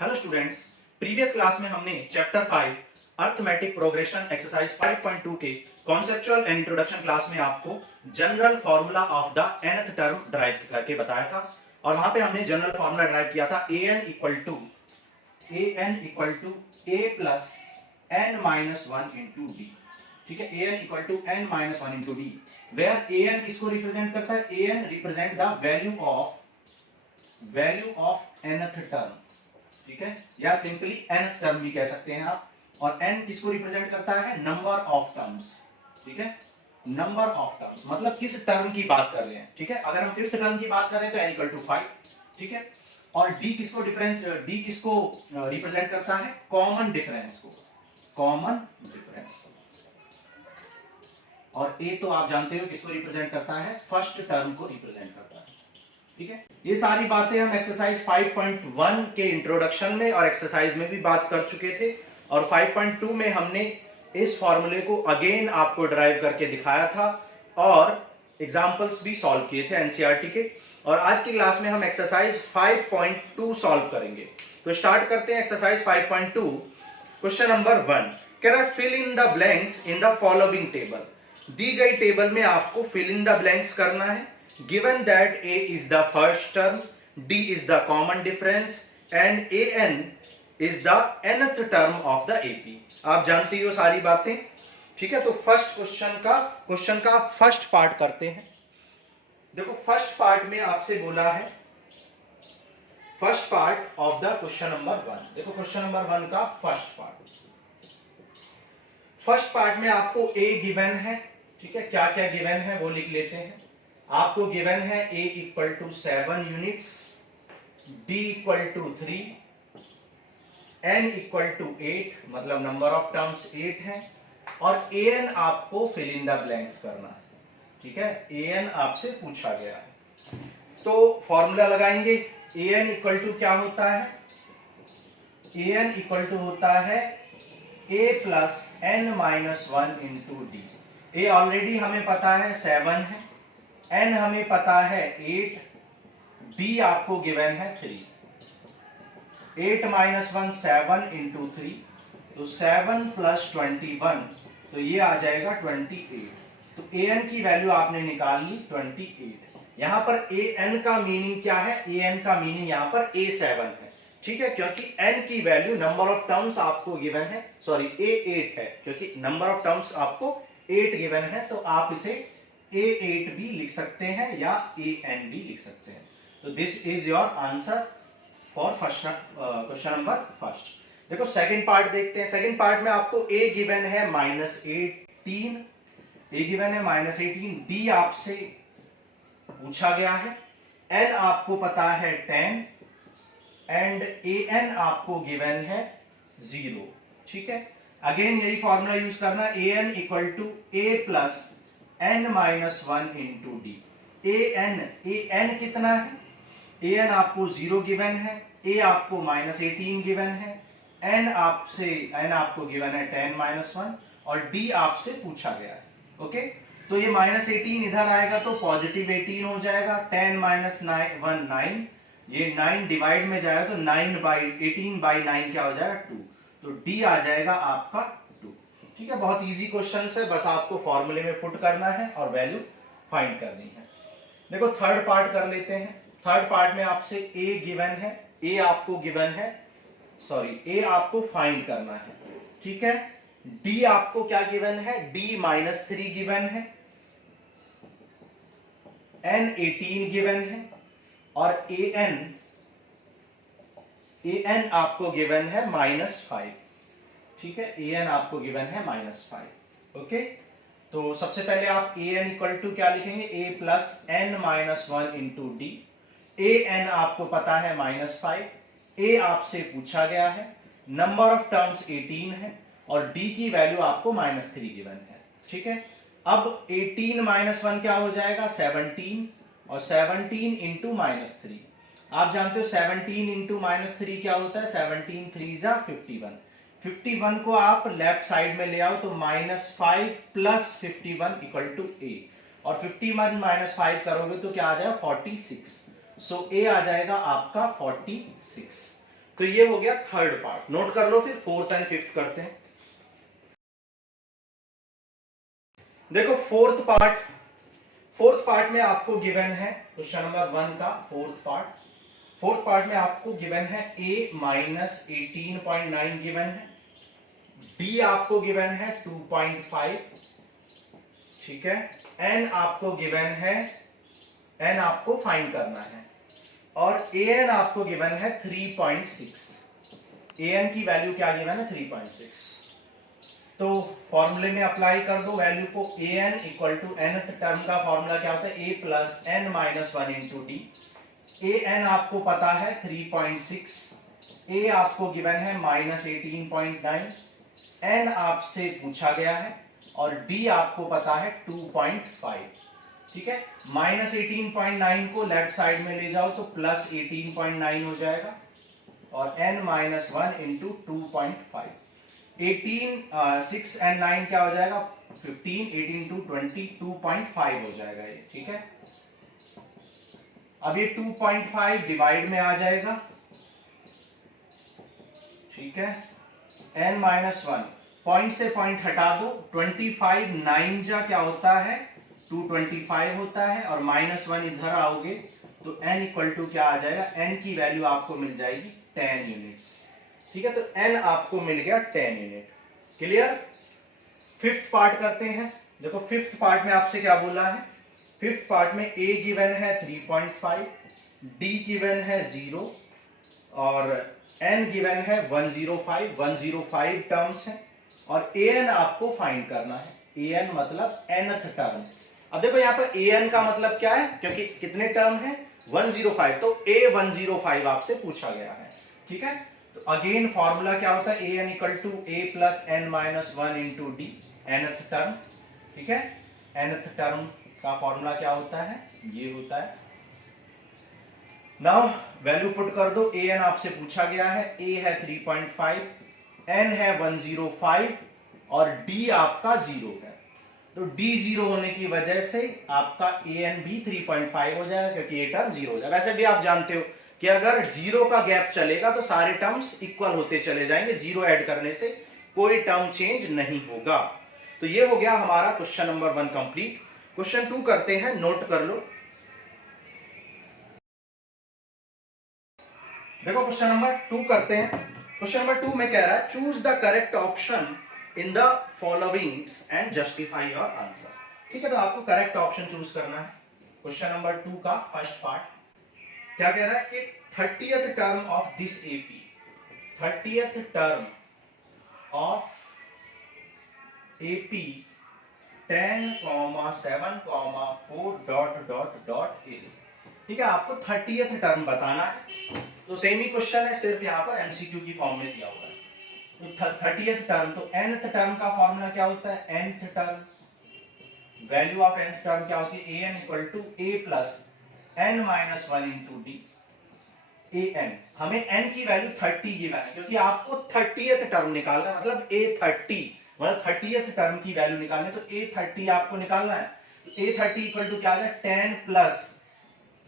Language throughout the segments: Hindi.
हेलो स्टूडेंट्स, प्रीवियस क्लास में हमने चैप्टर 5 अर्थमेटिक प्रोग्रेशन एक्सरसाइज 5.2 के कॉन्सेप्चुअल एंड इंट्रोडक्शन क्लास में आपको general formula of the nth term drive करके बताया था। और वहां पे हमने जनरल फार्मूला ड्राइव किया था an equal to a plus n minus one into D. ठीक है, an equal to n minus one into D, where an किसको रिप्रेजेंट करता है? an represent the value of nth term. ठीक है, या सिंपली nth टर्म भी कह सकते हैं आप। और n किसको रिप्रेजेंट करता है? Number of terms. ठीक है, नंबर ऑफ टर्म्स मतलब किस टर्म की बात कर रहे हैं। ठीक है, अगर हम फिफ्थ टर्म की बात कर रहे हैं तो n इक्वल टू 5। ठीक है, और d किसको रिप्रेजेंट करता है? कॉमन डिफरेंस को, कॉमन डिफरेंस। और a तो आप जानते हो किसको रिप्रेजेंट करता है? फर्स्ट टर्म को रिप्रेजेंट करता है। ठीक है, ये सारी बातें हम एक्सरसाइज 5.1 के इंट्रोडक्शन में और एक्सरसाइज में भी बात कर चुके थे। और 5.2 में हमने इस फॉर्मूले को अगेन आपको ड्राइव करके दिखाया था और एग्जांपल्स भी सॉल्व किए थे एनसीईआरटी के। और आज की क्लास में हम एक्सरसाइज 5.2 सॉल्व करेंगे। तो स्टार्ट करते हैं एक्सरसाइज 5.2। क्वेश्चन नंबर 1, कह रहा है fill in the blanks in the following table. दी गई टेबल में आपको फिल इन द ब्लैंक्स करना है। Given that a is the first term, d is the common difference and an is the nth term of the AP। आप जानते हो सारी बातें। ठीक है, तो फर्स्ट क्वेश्चन का फर्स्ट पार्ट करते हैं। देखो, फर्स्ट पार्ट में आपसे बोला है, first part of the question number 1। देखो क्वेश्चन नंबर 1 का फर्स्ट पार्ट में आपको a गिवन है। ठीक है, क्या क्या गिवन है वो लिख लेते हैं। आपको गिवन है a equal to 7 units, d equal to 3, n equal to 8 मतलब नंबर ऑफ टर्म्स 8 है, और an आपको फिल इन द ब्लैंक्स करना है। ठीक है, an आपसे पूछा गया है तो फॉर्मूला लगाएंगे। an इक्वल टू क्या होता है? an इक्वल टू होता है a plus n minus one into D. a already हमें पता है 7 है, n हमें पता है 8, d आपको गिवन है 3। 8 माइनस 1 7 इंटू 3, तो 7 प्लस 21, तो ये आ जाएगा 28। तो an की वैल्यू आपने निकाल ली 28। यहां पर an का मीनिंग क्या है? an का मीनिंग यहां पर a7 है। ठीक है, क्योंकि n की वैल्यू नंबर ऑफ टर्म्स आपको गिवन है, सॉरी a8 है, क्योंकि नंबर ऑफ टर्म्स आपको 8 गिवन है, तो आप इसे a8 भी लिख सकते हैं या an भी लिख सकते हैं। तो this is your answer for first question number first. देखो सेकंड पार्ट देखते हैं। सेकंड पार्ट में आपको a गिवन है -18, a गिवन है -18, d आपसे पूछा गया है, n आपको पता है 10 एंड an आपको गिवन है 0। ठीक है, अगेन यही फॉर्मूला यूज करना, an equal to a plus n minus one into D. an कितना है? an आपको 0 गिवन है, a आपको -18 गिवन है, n आपको गिवन है 10 माइनस 1, और d आपसे पूछा गया है। ओके, तो ये -18 इधर आएगा तो पॉजिटिव 18 हो जाएगा, 10 माइनस 1 9, ये 9 डिवाइड में जाएगा तो 18 बाई 9 क्या हो जाएगा? 2। तो d आ जाएगा आपका 2। ठीक है, बहुत इजी क्वेश्चन है, बस आपको फॉर्मूले में पुट करना है और वैल्यू फाइंड करनी है। देखो थर्ड पार्ट कर लेते हैं। थर्ड पार्ट में आपसे a गिवन है, a आपको गिवन है, सॉरी a आपको फाइंड करना है। ठीक है, d आपको क्या गिवन है? d -3 गिवन है, n 18 गिवन है, और an आपको गिवन है -5। ठीक है, an आपको गिवन है -5। ओके, तो सबसे पहले आप an इक्वल टू क्या लिखेंगे? a plus n minus one into D. an आपको पता है -5, a आपसे पूछा गया है, नंबर ऑफ टर्म्स 18 है, और d की वैल्यू आपको -3 गिवन है। ठीक है, अब 18 माइनस 1 क्या हो जाएगा? 17, और 17 इंटू -3, आप जानते हो 17 इंटू -3 क्या होता है? 17 3 जा 51। 51 को आप लेफ्ट साइड में ले आओ तो -5 प्लस 51 इक्वल टू a, और 51 -5 करोगे तो क्या आ जाएगा? 46। सो a आ जाएगा आपका 46। तो ये हो गया थर्ड पार्ट, नोट कर लो। फिर फोर्थ एंड फिफ्थ करते हैं। देखो फोर्थ पार्ट में आपको गिवन है क्वेश्चन नंबर 1 का फोर्थ पार्ट में आपको गिवन है a माइनस 18.9 गिवन है, b आपको गिवन है 2.5, ठीक है, n आपको गिवन है, n आपको फाइंड करना है, और an आपको गिवन है 3.6। an की वैल्यू क्या गिवन है 3.6। तो फॉर्मूले में अप्लाई कर दो वैल्यू को। an equal to nth term का फॉर्मूला क्या होता है, a plus n minus 1 into D. an आपको पता है 3.6, a आपको गिवन है माइनस 18.9, n आपसे पूछा गया है, और d आपको पता है 2.5, ठीक है। माइनस 18.9 को लेफ्ट साइड में ले जाओ तो प्लस 18.9 हो जाएगा, और n माइनस 1 इंटू 2.5, 6 and 9 क्या हो जाएगा 15, 18 टू 20, 2.5 हो जाएगा ये, ठीक है। अब ये 2.5 डिवाइड में आ जाएगा, ठीक है। n माइनस 1, पॉइंट से पॉइंट हटा दो, 25 9 जा क्या होता है 225 होता है, और माइनस 1 इधर आओगे तो n इक्वल टू क्या आ जाएगा, n की वैल्यू आपको मिल जाएगी 10 यूनिट्स, ठीक है। तो n आपको मिल गया 10 यूनिट। क्लियर। फिफ्थ पार्ट करते हैं। देखो फिफ्थ पार्ट में आपसे क्या बोला है, फिफ्थ पार्ट में a गिवन है 3.5, d गिवन है 0, और n गिवन है 105 टर्म्स है, और an आपको फाइंड करना है। an मतलब nth टर्म। अब देखो यहाँ पर an का मतलब क्या है, क्योंकि कितने टर्म है 105, तो a105 आपसे पूछा गया है, ठीक है। तो अगेन फॉर्मूला क्या होता है, an equal to a plus n minus 1 into D, nth term, ठीक है। nth टर्म का फॉर्मूला क्या होता है, ये होता है। नाउ वैल्यू पुट कर दो। an आपसे पूछा गया है, a है 3.5, n है 105, और d आपका 0 है। तो d 0 होने की वजह से आपका an भी 3.5 हो जाएगा, क्योंकि ये टर्म 0 हो जाएगा। वैसे भी आप जानते हो कि अगर 0 का गैप चलेगा तो सारे टर्म्स इक्वल होते चले जाएंगे, 0 ऐड करने से कोई टर्म चेंज नहीं होगा। तो ये हो गया हमारा क्वेश्चन नंबर 1 कंप्लीट। क्वेश्चन 2 करते हैं, नोट कर लो। देखो क्वेश्चन नंबर 2 करते हैं। क्वेश्चन नंबर 2 में कह रहा है choose the correct option in the following and justify your answer, ठीक है। तो आपको करेक्ट ऑप्शन चूज करना है। क्वेश्चन नंबर 2 का फर्स्ट पार्ट क्या कह रहा है कि 30th term of this AP, 30th term of AP 10,7,4 dot dot dot is, ठीक है। आपको 30th टर्म बताना है। तो सेम ही क्वेश्चन है, सिर्फ यहां पर एमसीक्यू की फॉर्म में दिया हुआ है। तो 30th टर्म, तो nth टर्म का फॉर्मूला क्या होता है, nth term, value of nth term क्या होती है, an equal to a plus n minus 1 into D. an हमें n की वैल्यू 30 गिवन है, क्योंकि आपको 30th टर्म निकालना, मतलब a30 मतलब 30th टर्म की वैल्यू निकालनी है। तो a30 आपको निकालना है। तो a30 इक्वल टू क्या आ जाए 10 प्लस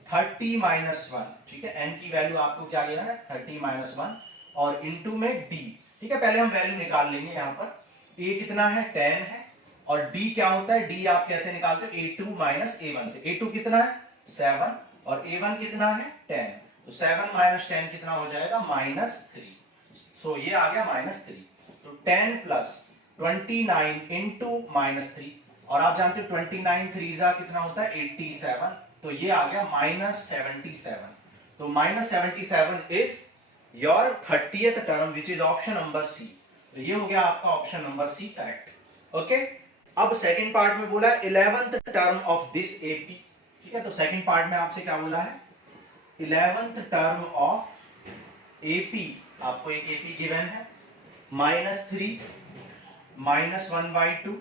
30 माइनस 1, ठीक है। n की वैल्यू आपको क्या गिवन है 30 माइनस 1, और इंटू में d, ठीक है। पहले हम वैल्यू निकाल लेंगे। यहाँ पर a कितना है 10 है, और d क्या होता है, d आप कैसे निकालते हो a2 माइनस a1 से। a2 कितना है 7, और a1 कितना है 10, तो 7 माइनस 10 कितना हो जाएगा -3। सो ये आ गया -3। तो 10 प्लस 29 इंटू -3, और आप जानते हो 29 3 कितना होता है 87, तो ये आ गया -77। तो -77 is your 30th term which is option number C. तो ये हो गया आपका option number C correct. Okay. अब सेकंड पार्ट में बोला 11th term of this AP, ठीक है। तो सेकंड पार्ट में आपसे क्या बोला है, 11th टर्म ऑफ एपी, आपको एक एपी गिवन है -3 -1/2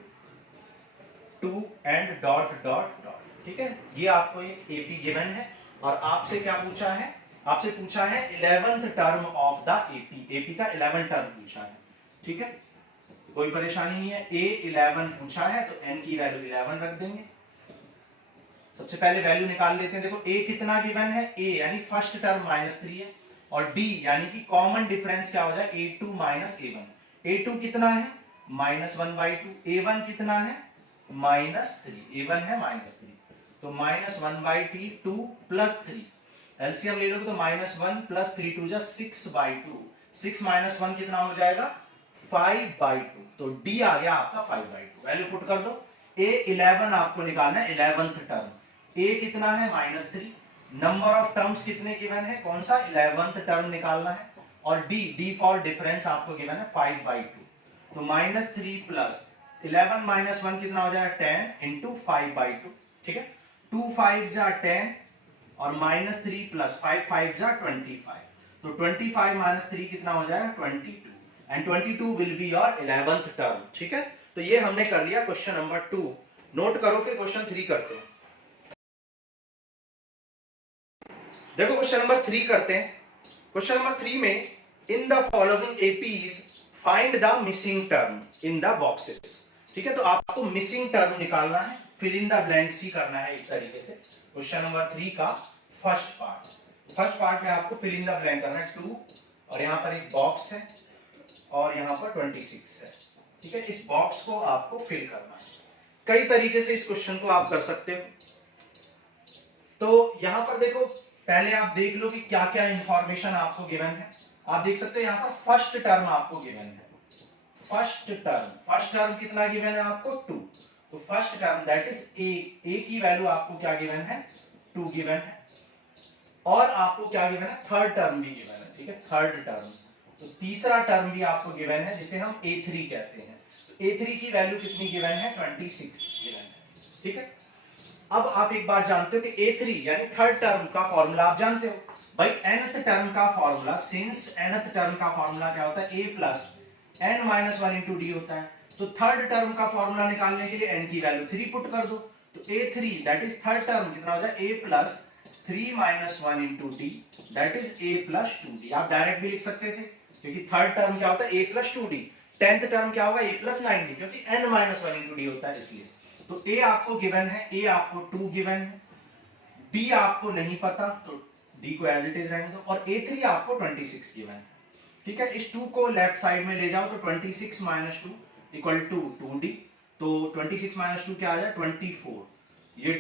2 एंड डॉट डॉट डॉट, ठीक है। ये आपको एक एपी गिवन है, और आपसे क्या पूछा है, आपसे पूछा है 11th term of the AP, AP का 11 टर्म पूछा है, ठीक है। कोई परेशानी नहीं है। a11 पूछा है तो n की वैल्यू 11 रख देंगे। सबसे पहले वैल्यू निकाल लेते हैं। देखो a कितना गिवन है, a यानी फर्स्ट टर्म -3 है, और डी यानी कि कॉमन डिफरेंस क्या हो जाए a2 माइनस a1। a2 कितना है -1/2, a1 कितना है -3, a1 है -3, तो -1/2 प्लस 3, एलसीएम ले लोगे तो -1 प्लस 3 2 जा 6/2, 6 माइनस 1 कितना हो जाएगा 5/2, तो डी आ गया आपका 5/2। वैल्यू पुट कर दो। a11 आपको निकालना है 11th टर्म, a कितना है -3, नंबर ऑफ टर्म्स कितने गिवन है कौन सा 11th टर्म निकालना है, और डी फॉर डिफरेंस आपको गिवन है 5/2, तो -3 प्लस 11 माइनस 1 कितना हो जाएगा 10 इंटू 5/2, ठीक है। 2 5 जा 10 और -3 प्लस 5 5 जा 25, तो 25 माइनस 3 कितना हो जाएगा 22, and 22 will be your 11th term, ठीक है। तो ये हमने कर लिया क्वेश्चन नंबर 2। नोट करो, फिर क्वेश्चन 3 करते हैं। देखो क्वेश्चन नंबर 3 करते हैं। क्वेश्चन नंबर 3 में इन the following APs find the missing term in the boxes, ठीक है। तो आपको मिसिंग टर्म निकालना है, फिल इन द ब्लैंक्स ही करना है एक तरीके से। क्वेश्चन नंबर 3 का फर्स्ट पार्ट में आपको फिल इन द ब्लैंक करना है 2, और यहां पर एक बॉक्स है और यहां पर 26 है, ठीक है। इस बॉक्स को आपको फिल करना है। कई तरीके से इस क्वेश्चन को आप कर सकते हो। तो यहां पर देखो, पहले आप देख लो कि क्या क्या इंफॉर्मेशन आपको गिवन है। आप देख सकते हो यहां पर फर्स्ट टर्म आपको गिवन है, फर्स्ट टर्म कितना गिवन है आपको 2, तो first term that is a की वैल्यू आपको क्या गिवन है 2 गिवन है, और आपको क्या गिवन है थर्ड टर्म भी गिवन है, ठीक है, थर्ड टर्म। तो तीसरा टर्म भी आपको गिवन है जिसे हम a3 कहते हैं, तो a3 की वैल्यू कितनी गिवन है 26 गिवन है, ठीक है। अब आप एक बात जानते हो कि a3 यानी थर्ड टर्म का फॉर्मूला आप जानते हो भाई, nth टर्म का फॉर्मूला, सिंस nth टर्म का फॉर्मूला क्या होता है a plus n minus 1 into D होता है। तो थर्ड टर्म का फॉर्मूला निकालने के लिए n की वैल्यू 3 पुट कर दो, तो a3 that is third term कितना हो जाए a plus 3 minus 1 into d that is a plus 2d। आप डायरेक्ट भी लिख सकते थे क्योंकि थर्ड टर्म क्या होता है a plus 2d, tenth term क्या होगा a प्लस 9d, क्योंकि n माइनस 1 इंटू डी होता है इसलिए। तो a आपको गिवन है, a आपको 2 गिवन है, d आपको नहीं पता तो d को एज इट इज रहने दो, और a3 आपको 26 गिवन है, ठीक है। इस 2 को लेफ्ट साइड में ले जाओ तो 26 माइनस 2 इक्वल टू 2d, तो 26 माइनस 2 क्या आ जाए 24, ये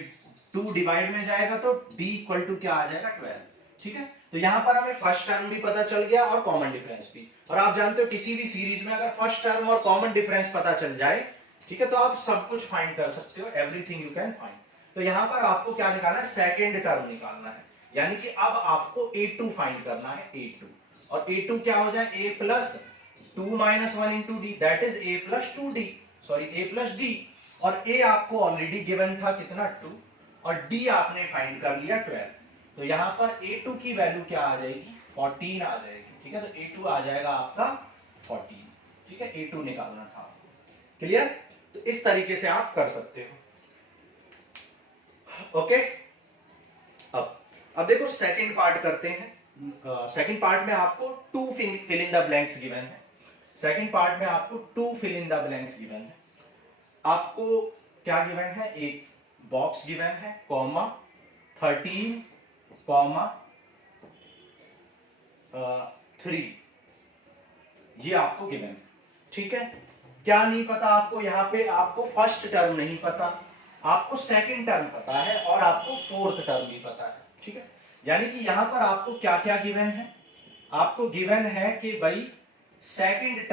2 डिवाइड में जाएगा तो d इक्वल टू क्या आ जाएगा 12, ठीक है। तो यहां पर हमें फर्स्ट टर्म भी पता चल गया और कॉमन डिफरेंस भी, और आप जानते हो किसी भी सीरीज में अगर फर्स्ट टर्म और कॉमन डिफरेंस पता चल जाए, ठीक है, तो आप सब कुछ फाइंड कर सकते हो, एवरीथिंग यू कैन फाइंड। तो यहां पर आपको क्या निकालना है सेकंड टर्म निकालना है, यानी कि अब आपको a2 फाइंड करना है, a2, और a2 क्या हो जाए a plus 2 minus 1 into d that is a plus 2d, sorry a plus d, और a आपको ऑलरेडी गिवन था कितना 2, और d आपने फाइंड कर लिया 12, तो यहां पर a2 की वैल्यू क्या आ जाएगी 14 आ जाएगी, ठीक है। तो a2 आ जाएगा आपका 14, ठीक है, a2 निकालना था आपको, क्लियर। तो इस तरीके से आप कर सकते हो, ओके। अब देखो सेकंड पार्ट करते हैं। सेकंड पार्ट में आपको 2 fill in the blanks given है, सेकंड पार्ट में आपको 2 fill in the blanks given है। आपको क्या गिवन है, एक बॉक्स गिवन है, कॉमा 13 कॉमा 3, ये आपको गिवन है, ठीक है। क्या नहीं पता आपको, यहाँ पे आपको फर्स्ट टर्म नहीं पता, आपको सेकंड टर्म पता है, और आपको फोर्थ टर्म भी पता है, ठीक है। यानी कि यहां पर आपको क्या क्या गिवन है, आपको गिवन है कि भाई सेकंड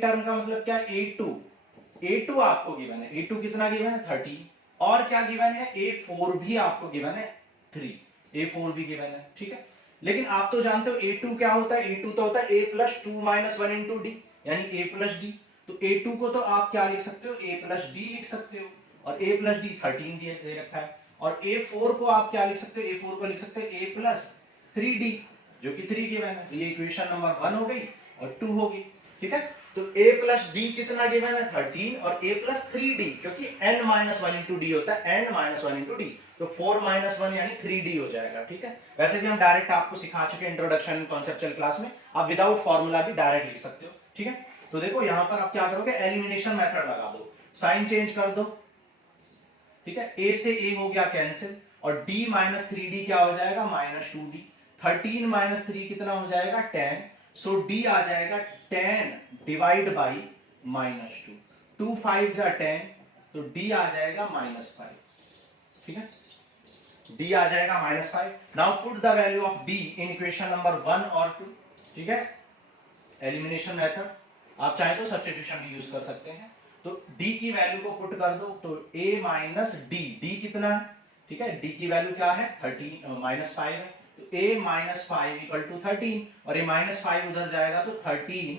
टर्म का मतलब क्या a2 आपको गिवन है, a2 कितना गिवन है 13, और क्या गिवन है a4 भी आपको गिवन है 3, a4 भी गिवन है, ठीक है। लेकिन आप तो जानते हो a2 क्या होता है, a2 तो होता है a plus 2 minus 1 into D, यानी a प्लस डी। तो a2 को तो आप क्या लिख सकते हो a प्लस डी लिख सकते हो, और a प्लस डी 13 दे रखा है, और a4 को आप क्या लिख सकते हो, a4 को लिख सकते हो a प्लस 3d जो कि 3 गिवन है, तो ये इक्वेशन नंबर 1 हो गई और 2 होगी, ठीक है। तो a प्लस डी कितना गिवन है 13, और a प्लस 3d क्योंकि n माइनस 1 इंटू डी होता है, n माइनस 1 इंटू डी, तो 4 माइनस 1 यानी 3d हो जाएगा, ठीक है। वैसे भी हम डायरेक्ट आपको सिखा चुके इंट्रोडक्शन कॉन्सेप्चुअल क्लास में, आप विदाउट फॉर्मूला भी डायरेक्ट लिख सकते हो, ठीक है। तो देखो यहां पर आप क्या करोगे, एलिमिनेशन मेथड लगा दो, साइन चेंज कर दो, ठीक है, a से a हो गया कैंसिल, और d माइनस 3d क्या हो जाएगा माइनस 2d, 13 माइनस 3 कितना हो जाएगा 10, सो डी आ जाएगा 10 डिवाइड बाई -2, 2 5 जा 10, तो डी आ जाएगा -5, ठीक है, डी आ जाएगा -5। Now put the value of D in equation number 1 और 2, ठीक है, एलिमिनेशन मेथड, आप चाहे तो सब्स्टिट्यूशन भी यूज कर सकते हैं। तो d की वैल्यू को पुट कर दो, तो a माइनस डी, डी कितना है, ठीक है, d की वैल्यू क्या है 13 -5 है, तो a माइनस 5 इक्वल टू 13, और a माइनस 5 उधर जाएगा तो 13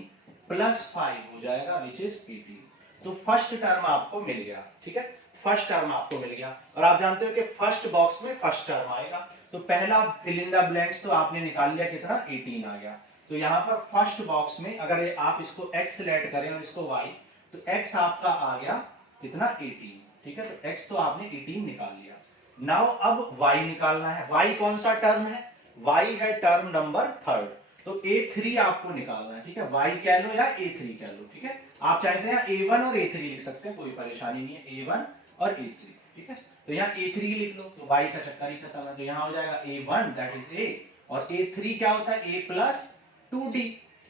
प्लस 5 हो जाएगा विच इज 18। तो फर्स्ट टर्म आपको मिल गया, ठीक है, फर्स्ट टर्म आपको मिल गया। और आप जानते हो कि फर्स्ट बॉक्स में फर्स्ट टर्म आएगा, तो पहला फिल इन द ब्लैंक्स तो आपने निकाल लिया, कितना 18 आ गया। तो यहाँ पर फर्स्ट बॉक्स में अगर आप इसको x लेट करें और इसको y, तो x आपका आ गया कितना 18, ठीक है, तो x तो आपने 18 निकाल लिया। नाउ अब y निकालना है, y कौन सा टर्म है, y है टर्म नंबर थर्ड, तो a3 आपको निकालना है, ठीक है, y कह लो या a3 कह लो, ठीक है, आप चाहते हैं a1 और a3 लिख सकते हैं, कोई परेशानी नहीं है, a1 और a3, ठीक है, तो यहाँ a3 लिख लो, तो y का चक्कर ही खत्म है, तो यहाँ हो जाएगा a1 दैट इज a, और a3 क्या होता है a प्लस 2d,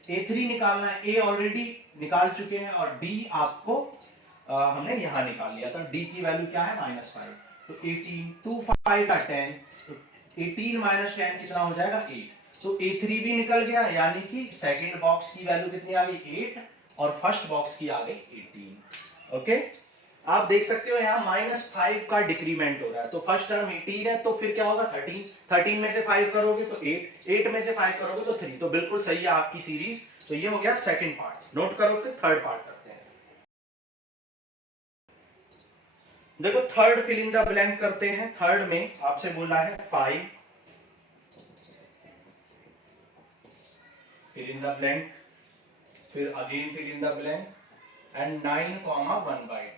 a3 निकालना है, a ऑलरेडी निकाल चुके हैं, और d आपको हमने यहां निकाल लिया, तो d की वैल्यू क्या है -5, तो 18 2 5 का 10, तो 18 माइनस 10 कितना हो जाएगा 8, तो a3 भी निकल गया, यानी कि सेकंड बॉक्स की वैल्यू कितनी आ गई 8 और फर्स्ट बॉक्स की आ गई 18। ओके, आप देख सकते हो यहाँ -5 का डिक्रीमेंट हो रहा है, तो फर्स्ट टर्म 18 है, तो फिर क्या होगा 13, 13 में से 5 करोगे तो 8, 8 में से 5 करोगे तो 3, तो बिल्कुल सही है आपकी सीरीज। तो ये हो गया सेकंड पार्ट, नोट करो, फिर थर्ड पार्ट करते हैं। देखो third fill in the blank करते हैं। थर्ड में आपसे बोला है 5 फिल इन द ब्लैंक, फिर again fill in the blank and 9,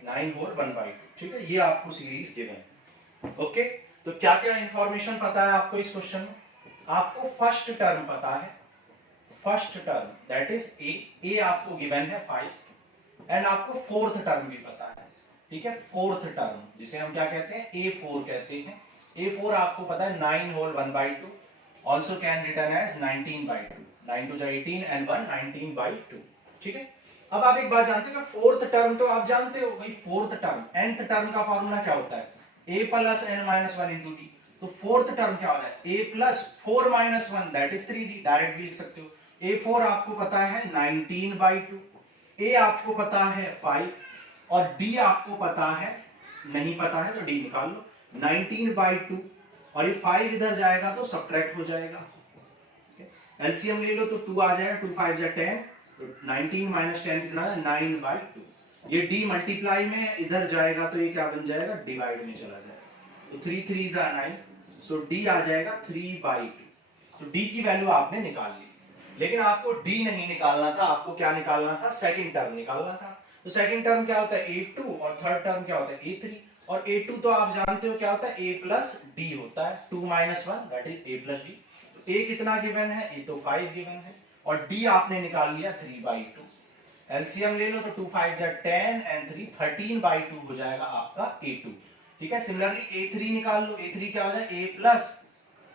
9 whole 1/2, ठीक है, ये आपको सीरीज गिवन। ओके, तो क्या क्या इंफॉर्मेशन पता है आपको इस क्वेश्चन में, आपको फर्स्ट टर्म पता है, first term that is a आपको गिवन है 5, एंड आपको फोर्थ टर्म भी पता है, ठीक है, फोर्थ टर्म जिसे हम क्या कहते हैं a4 कहते हैं, a4 आपको पता है 9 whole 1/2, also can written as 19/2, 9 2 18 and 1 19/2, ठीक है। अब आप एक बात जानते हो, फोर्थ टर्म तो आप जानते हो भाई, फोर्थ टर्म nth टर्म का फॉर्मूला क्या होता है a plus n minus 1 into D, तो फोर्थ टर्म क्या होता है a plus 4 minus 1 that is 3d, direct भी लिख सकते हो। a4 आपको पता है 19/2, a आपको पता है 5, और d आपको पता है, नहीं पता है तो d निकाल लो, 19/2, और ये 5 इधर जाएगा तो सब्ट्रैक्ट हो जाएगा, एलसीएम ले लो तो 2 आ जाएगा, 2 5 जा 10, तो 19 माइनस 10 कितना है 9/2, ये d मल्टीप्लाई में इधर जाएगा तो ये क्या बन जाएगा डिवाइड में चला जाएगा, तो 3 3 जा 9, सो d आ जाएगा 3/2, तो d की वैल्यू आपने निकाल ली। लेकिन आपको d नहीं निकालना था, आपको क्या निकालना था सेकंड टर्म निकालना था। तो सेकंड टर्म क्या होता है a2, और थर्ड टर्म क्या होता है a3, और a2 तो आप जानते हो क्या होता है a प्लस d होता है, 2 minus 1 that is a plus d, तो a कितना गिवन है a तो 5 गिवन है, और d आपने निकाल लिया 3/2, एलसीएम ले लो तो 2 5 जा 10 एंड 3 13/2 हो जाएगा आपका a2, ठीक है। सिमिलरली a3 निकाल लो, a3 क्या हो जाएगा a प्लस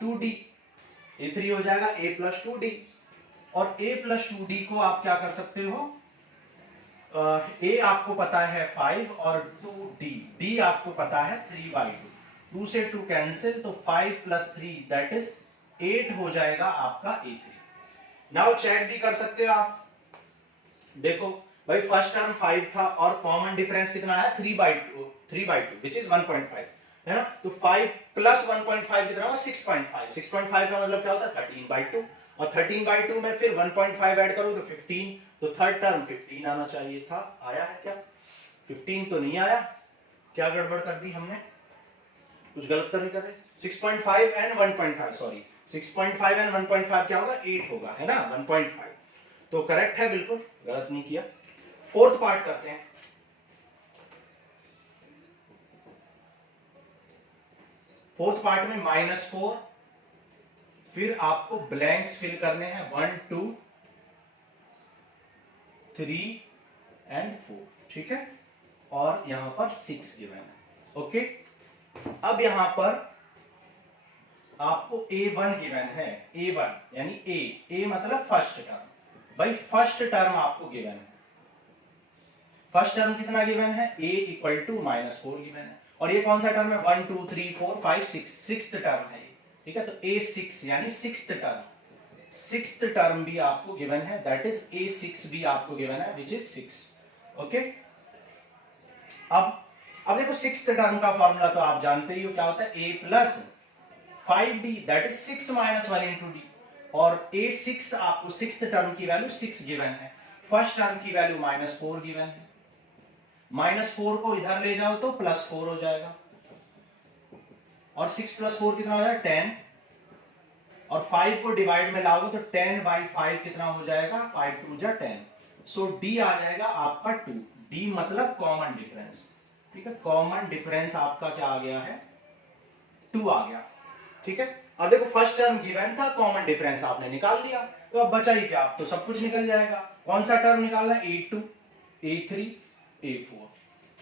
2d, a3 हो जाएगा a प्लस 2d, और a प्लस 2d को आप क्या कर सकते हो, a आपको पता है 5 और 2d, d आपको पता है 3/2, 2 से 2 कैंसिल, तो 5 प्लस 3 दैट इज 8 हो जाएगा आपका a3। नाउ चेक भी कर सकते हो आप, देखो भाई फर्स्ट टर्म 5 था और कॉमन डिफरेंस कितना आया 3/2 विच इज 1.5, है ना, तो 5 प्लस 1.5 कितना हुआ 6.5, 6.5 का मतलब क्या होता है 13/2, और 13/2 में फिर 1.5 ऐड करो तो 15, तो थर्ड टर्म 15 आना चाहिए था, आया है क्या 15 तो नहीं आया, क्या गड़बड़ कर दी हमने, कुछ गलत तो नहीं कर रहे, 6.5 एंड 1.5, सॉरी 6.5 एंड 1.5 क्या होगा 8 होगा, है ना 1.5, तो करेक्ट है, बिल्कुल गलत नहीं किया। फोर्थ पार्ट करते हैं। फोर्थ पार्ट में -4, फिर आपको ब्लैंक्स फिल करने हैं 1 2 3 एंड 4, ठीक है, और यहां पर 6 गिवन है। ओके, अब यहां पर आपको A1 गिवन है, A1 यानी A मतलब फर्स्ट टर्म। भाई फर्स्ट टर्म आपको गिवन है, फर्स्ट टर्म कितना गिवन है, A इक्वल टू -4 गिवन है। और ये कौन सा टर्म है, 1 2 3 4 5 6, सिक्स्थ टर्म है ये, ठीक है। तो A6 यानी सिक्स्थ टर्म, सिक्स्थ टर्म भी आपको गिवन है, दैट इज A6 भी आपको गिवन है, विच इज 6। ओके, अब देखो सिक्स्थ टर्म का फॉर्मूला तो आप जानते ही हो, क्या होता है, A plus 5D that is 6 minus 1 into D. और A6 आपको सिक्स्थ टर्म की वैल्यू 6 गिवन है, फर्स्ट टर्म की वैल्यू -4 गिवन है। -4 को इधर ले जाओ तो +4 हो जाएगा, और 6 + 4 कितना हो जाएगा, 10। और 5 को डिवाइड में लाओगे तो 10/5 कितना हो जाएगा, 5 2 जा 10। सो D आ जाएगा आपका 2। D मतलब कॉमन डिफरेंस, ठीक है। कॉमन डिफरेंस आपका क्या आ गया है, 2 आ गया, ठीक है। अब देखो फर्स्ट टर्म गिवन था, कॉमन डिफरेंस आपने निकाल लिया, तो अब बचा ही क्या, अब तो सब कुछ निकल जाएगा। कौन सा टर्म निकालना है, A2 A3 A4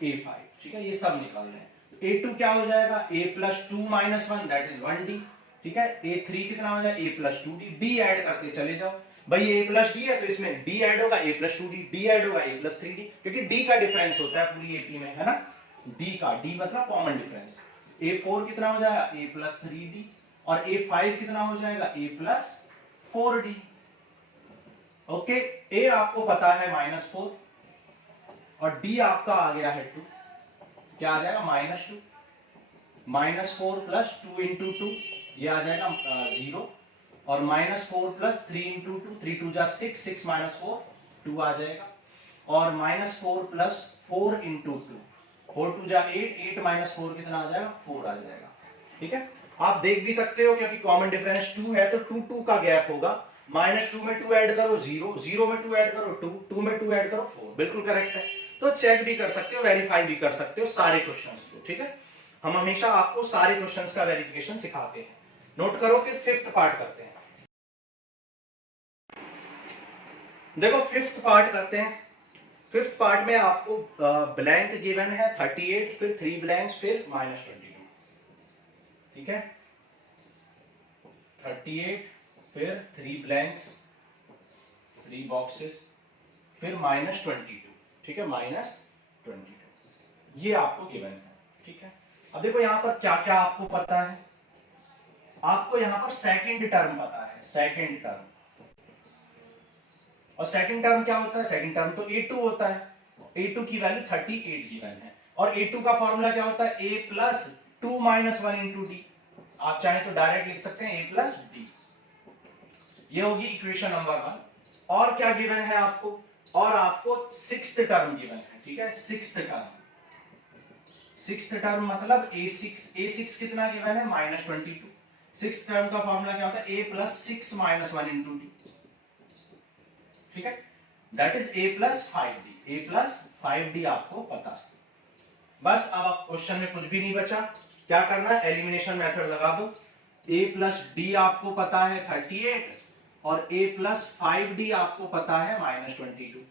A5, ठीक है, ये सब निकालने हैं। A2 क्या हो जाएगा, A + 2 - 1 दैट इज 1D, ठीक है। A3 कितना हो जाएगा, A + 2D, D ऐड करते चले जाओ। भाई A + D है तो इसमें D ऐड होगा, A + 2D, D ऐड होगा A + 3D, क्योंकि D का डिफरेंस होता है पूरी AP में, है ना। D मतलब कॉमन डिफरेंस। A4 कितना हो जाएगा, A + 3D, और A5 कितना हो जाएगा, A + 4D। ओके, A आपको पता है -4, और D आपका आ गया है 2, क्या आ जाएगा, -2, -4 + 2 × 2 ये आ जाएगा 0, और -4 + 3 × 2 3 2 जा 6 6 - 4 2 आ जाएगा, और -4 + 4 × 2 4 2 जा 8 8 - 4 कितना आ जाएगा, 4 आ जाएगा, ठीक है। आप देख भी सकते हो क्योंकि कॉमन डिफरेंस 2 है तो 2 2 का गैप होगा। -2 में 2 ऐड करो 0, 0 में 2 ऐड करो 2, 2 में 2 ऐड करो 4, बिल्कुल करेक्ट है। तो चेक भी कर सकते हो, वेरीफाई भी कर सकते हो सारे क्वेश्चंस को, ठीक है। हम हमेशा आपको सारे क्वेश्चंस का वेरिफिकेशन सिखाते हैं। नोट करो, फिर फिफ्थ पार्ट करते हैं। देखो फिफ्थ पार्ट करते हैं। फिफ्थ पार्ट में आपको ब्लैंक गिवन है 38, फिर 3 ब्लैंक्स, फिर -22, ठीक है। 38 फिर 3 ब्लैंक्स 3 बॉक्सेस, फिर -22, ठीक है, -22 ये आपको गिवन है, ठीक है। अब देखो यहां पर क्या क्या आपको पता है, आपको यहां पर सेकंड टर्म पता है, सेकंड टर्म। और सेकंड टर्म क्या होता है, सेकंड टर्म तो A2 होता है, A2 की वैल्यू 38 गिवन है। और A2 का फॉर्मूला क्या होता है, A + 2 - 1 × D। आप चाहे तो डायरेक्ट लिख सकते हैं A + D, ये होगी इक्वेशन नंबर 1। और क्या गिवन है आपको, और आपको सिक्स्थ टर्म गिवन है, ठीक है। सिक्स्थ टर्म मतलब A6 कितना गिवन है, -22। सिक्स्थ टर्म का फॉर्मूला क्या होता है, A + 6 - 1 × D, ठीक है, that is A + 5D। A + 5D आपको पता है। बस अब आप क्वेश्चन में कुछ भी नहीं बचा, क्या करना है, एलिमिनेशन मेथड लगा दो। A + D आपको पता है 38, और A + 5D आपको पता है -22।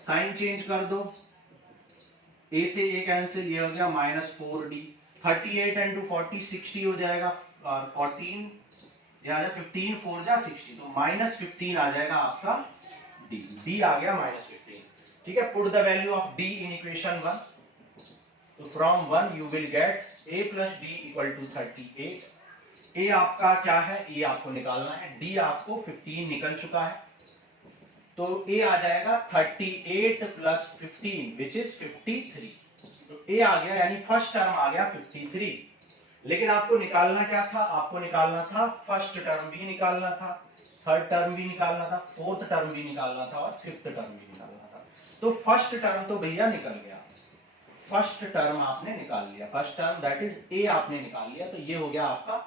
साइन चेंज कर दो, A से A कैंसिल, ये हो गया -4D। 38 × 40 60 हो जाएगा, और 14 ये आ जाएगा 15 4 जा 60, तो -15 आ जाएगा आपका D। D आ गया -15, ठीक है। Put the value of D in equation 1, तो from 1 you will get A + D = 38। A आपका क्या है, A आपको निकालना है, D आपको 15 निकल चुका है, तो A आ जाएगा 38 + 15 विच इज 53। तो A आ गया, यानी फर्स्ट टर्म आ गया 53। लेकिन आपको निकालना क्या था, आपको निकालना था फर्स्ट टर्म भी निकालना था, थर्ड टर्म भी निकालना था, फोर्थ टर्म भी निकालना था, और फिफ्थ टर्म भी निकालना था। तो फर्स्ट टर्म तो भैया निकल गया, फर्स्ट टर्म आपने निकाल लिया, first term that is A आपने निकाल लिया, तो ये हो गया आपका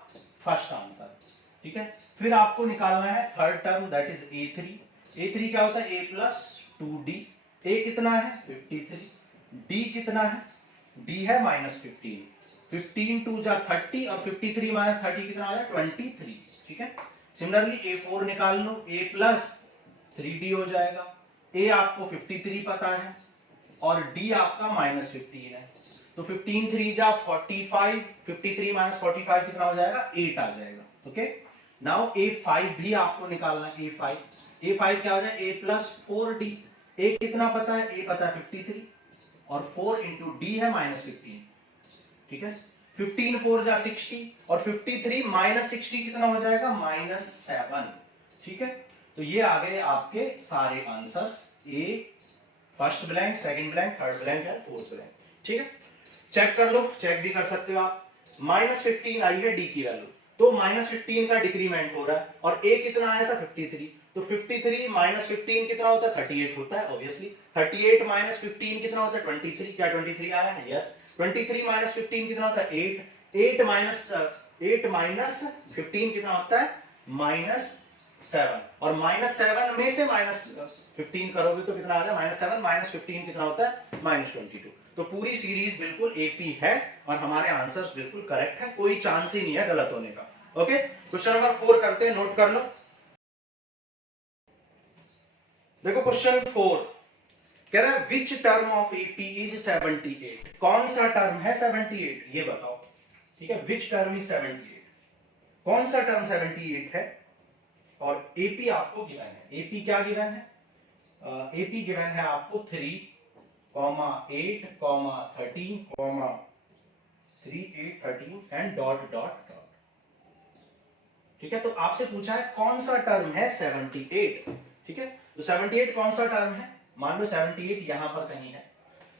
फर्स्ट आंसर, ठीक है। फिर आपको निकालना है third term that is A3। A3 क्या होता है, A + 2D। A कितना है 53, D कितना है, D है -15, 15 2 जा 30, और 53 - 30 कितना आ जाए 23, ठीक है। सिमिलरली A4 निकाल लो, A + 3D हो जाएगा। A आपको 53 पता है, और D आपका -15 है, तो 15 3 जा 45, 53 माइनस 45 कितना हो जाएगा, 8 आ जाएगा। ओके, नाउ A5 भी आपको निकालना है। A5 क्या हो जाए, A प्लस 4D। A कितना पता है, A पता है 53 और 4 इंटू डी है -15। ठीक है, 15 4 जा 60 और 53 माइनस 60 कितना हो जाएगा, -7। ठीक है, तो ये आ गए आपके सारे answers. A first blank, second blank, third blank है, फोर्थ ब्लैंक। ठीक है, चेक कर लो, चेक भी कर सकते हो आप। -15 आई है डी की वैल्यू, तो -15 का डिक्रीमेंट हो रहा है और ए कितना आया था 53, तो 53 -15 कितना होता है, 38 होता है ऑब्वियसली। 38 -15 कितना होता है, 23। क्या 23 आया है, यस। 23 -15 कितना होता है, 8। 8 माइनस 15 कितना होता है, -7। और -7 में से -15 करोगे तो कितना आ जाएगा, -7 -15 कितना होता है, -22। तो पूरी सीरीज बिल्कुल एपी है और हमारे आंसर्स बिल्कुल करेक्ट है, कोई चांस ही नहीं है गलत होने का। ओके, क्वेश्चन नंबर 4 करते हैं, नोट कर लो। देखो क्वेश्चन 4 कह रहा है विच टर्म ऑफ एपी इज 78। कौन सा टर्म है 78, ये बताओ। ठीक है, विच टर्म इज 78, कौन सा टर्म 78 है। और एपी आपको गिवन है। एपी क्या गिवन है, एपी गिवन है आपको 3, 8, 13, 3, 8, 13 एंड डॉट डॉट डॉट। ठीक है, तो आपसे पूछा है कौन सा टर्म है 78। ठीक है, तो 78 कौन सा टर्म है, मान लो 78 यहां पर कहीं है,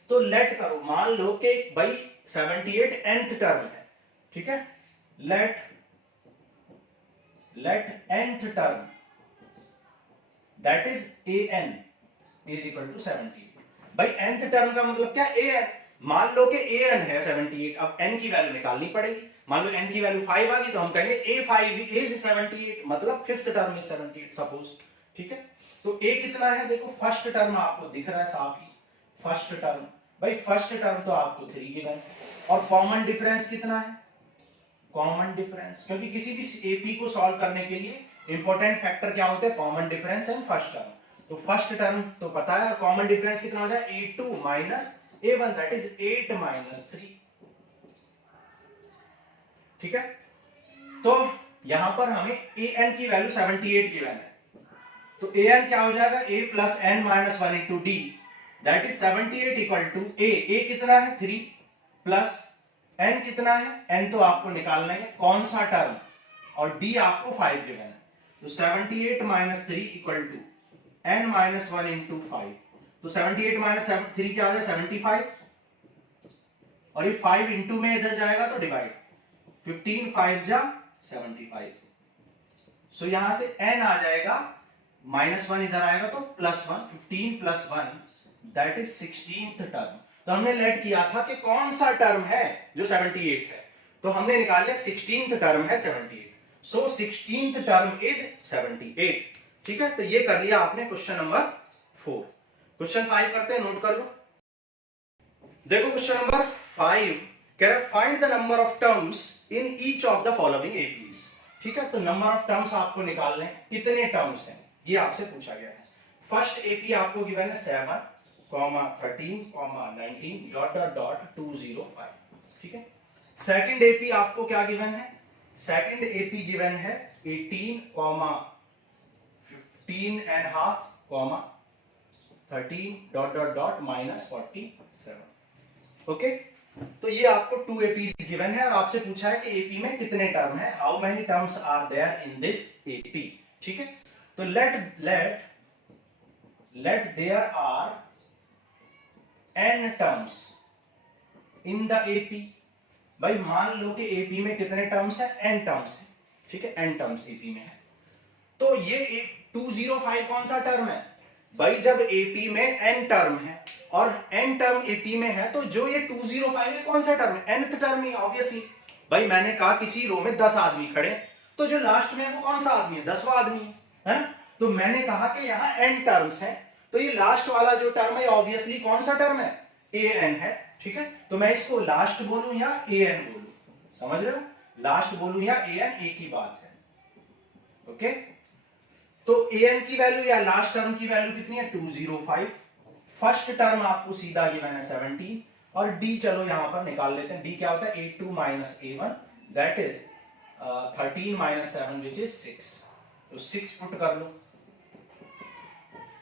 तो लेट करो, मान लो कि भाई 78 nth टर्म है। ठीक है, let nth term that is an is equal to 78। भाई nth टर्म का मतलब क्या, an। मान लो कि an है 78, अब n की वैल्यू निकालनी पड़ेगी। मान लो n की वैल्यू 5 आ गई तो हम कहेंगे a5 इज 78, मतलब फिफ्थ टर्म इज 78 सपोज। ठीक है, तो a कितना है, देखो फर्स्ट टर्म आपको दिख रहा है साफ ही, फर्स्ट टर्म। भाई फर्स्ट टर्म तो आपको 3 गिवन है और कॉमन डिफरेंस कितना है, कॉमन डिफरेंस, क्योंकि किसी भी एपी को सॉल्व करने के लिए इंपॉर्टेंट फैक्टर क्या होते हैं, common difference and first term. तो फर्स्ट टर्म तो पता है, कॉमन डिफरेंस कितना हो जाए, a2 minus a1 that is 8 minus 3। ठीक है, तो यहां पर हमें an की वैल्यू 78 गिवन है, तो an क्या हो जाएगा, a plus n minus 1 into d that is 78 equal to a कितना है 3 प्लस n कितना है, n तो आपको निकालना है कौन सा टर्म, और d आपको 5 गिवन है, तो 78 minus 3 equal to n minus 1 into 5। तो 78 माइनस 3 क्या हो जाए 75, और ये 5 इंटू में इधर जाएगा तो डिवाइड, 15 5 जा 75। सो यहां से n आ जाएगा -1 इधर आएगा तो +1, 15 plus 1 that is 16th term. तो हमने लेट किया था कि कौन सा टर्म है जो 78 है, तो हमने निकाल लिया 16th टर्म है 78, सो 16th टर्म इज 78। ठीक है, तो ये कर लिया आपने क्वेश्चन नंबर 4। क्वेश्चन 5 करते हैं, नोट कर लो। देखो क्वेश्चन नंबर 5 कह रहा है find the number of terms in each of the following APs. ठीक है, तो नंबर ऑफ टर्म्स आपको निकालने हैं, कितने टर्म्स हैं ये आपसे पूछा गया है। फर्स्ट एपी आपको गिवन है 7, 13, 19 डॉट डॉट डॉट 205। ठीक है, सेकंड एपी आपको क्या गिवन है, सेकंड एपी गिवन है 18, 15 and half, 13 dot dot dot -47। Okay, तो ये आपको 2 एपीज गिवन है और आपसे पूछा है कि एपी में कितने टर्म है, how many terms are there in this AP. ठीक है, तो let there are n terms in the AP. भाई मान लो कि एपी में कितने टर्म्स है, n टर्म्स है। ठीक है, n टर्म्स एपी में है, तो ये 205 कौन सा टर्म है, भाई जब एपी में n टर्म है और n टर्म एपी में है तो जो ये 205 है कौन सा टर्म है, nth टर्म ही ऑब्वियसली। भाई मैंने कहा किसी रो में 10 आदमी खड़े, तो जो लास्ट में है वो कौन सा आदमी है, 10वां आदमी है ना। तो मैंने कहा कि यहाँ n टर्म्स है, तो ये लास्ट वाला जो टर्म है ऑब्वियसली कौन सा टर्म है, an है। ठीक है, तो मैं इसको लास्ट बोलूं या an बोलूं, समझ रहे हो, लास्ट बोलूं या an एक ही बात है। ओके, तो an की वैल्यू या लास्ट टर्म की वैल्यू कितनी है 205। फर्स्ट टर्म आपको सीधा गिवन है 17 और d चलो यहां पर निकाल लेते हैं। d क्या होता है, a2 minus a1 that is 13 minus 7 which is 6। तो 6 पुट कर लो,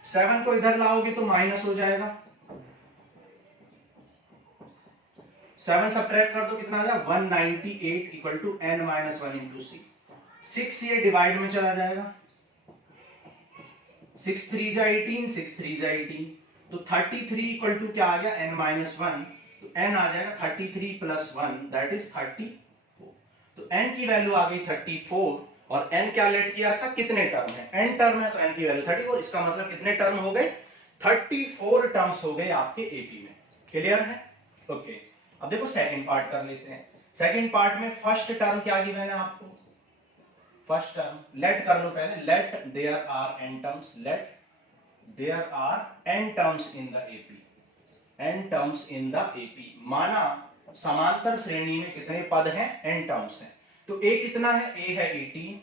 7 को इधर लाओगे तो माइनस हो जाएगा, 7 सब्ट्रैक्ट कर दो कितना आ जाएगा 198 equal to n minus 1 into C. 6 ये डिवाइड में चला जाएगा, 6 3 जा 18, 6 3 जा 18, तो 33 इक्वल टू क्या आ गया n माइनस 1, तो n आ जाएगा 33 प्लस 1 दैट इज 34। तो n की वैल्यू आ गई 34, और n क्या लेट किया था, कितने टर्म है, n टर्म है तो n की वैल्यू 34, इसका मतलब कितने टर्म हो गए 34 टर्म्स हो गए आपके एपी में। क्लियर है? ओके अब देखो सेकंड पार्ट कर लेते हैं। सेकंड पार्ट में फर्स्ट टर्म क्या गिवन है आपको, फर्स्ट टर्म लेट कर लो पहले, let there are n terms, let there are n terms in the AP, n terms in the AP, माना समांतर श्रेणी में कितने पद हैं, n टर्म्स हैं। तो a कितना है, a है 18,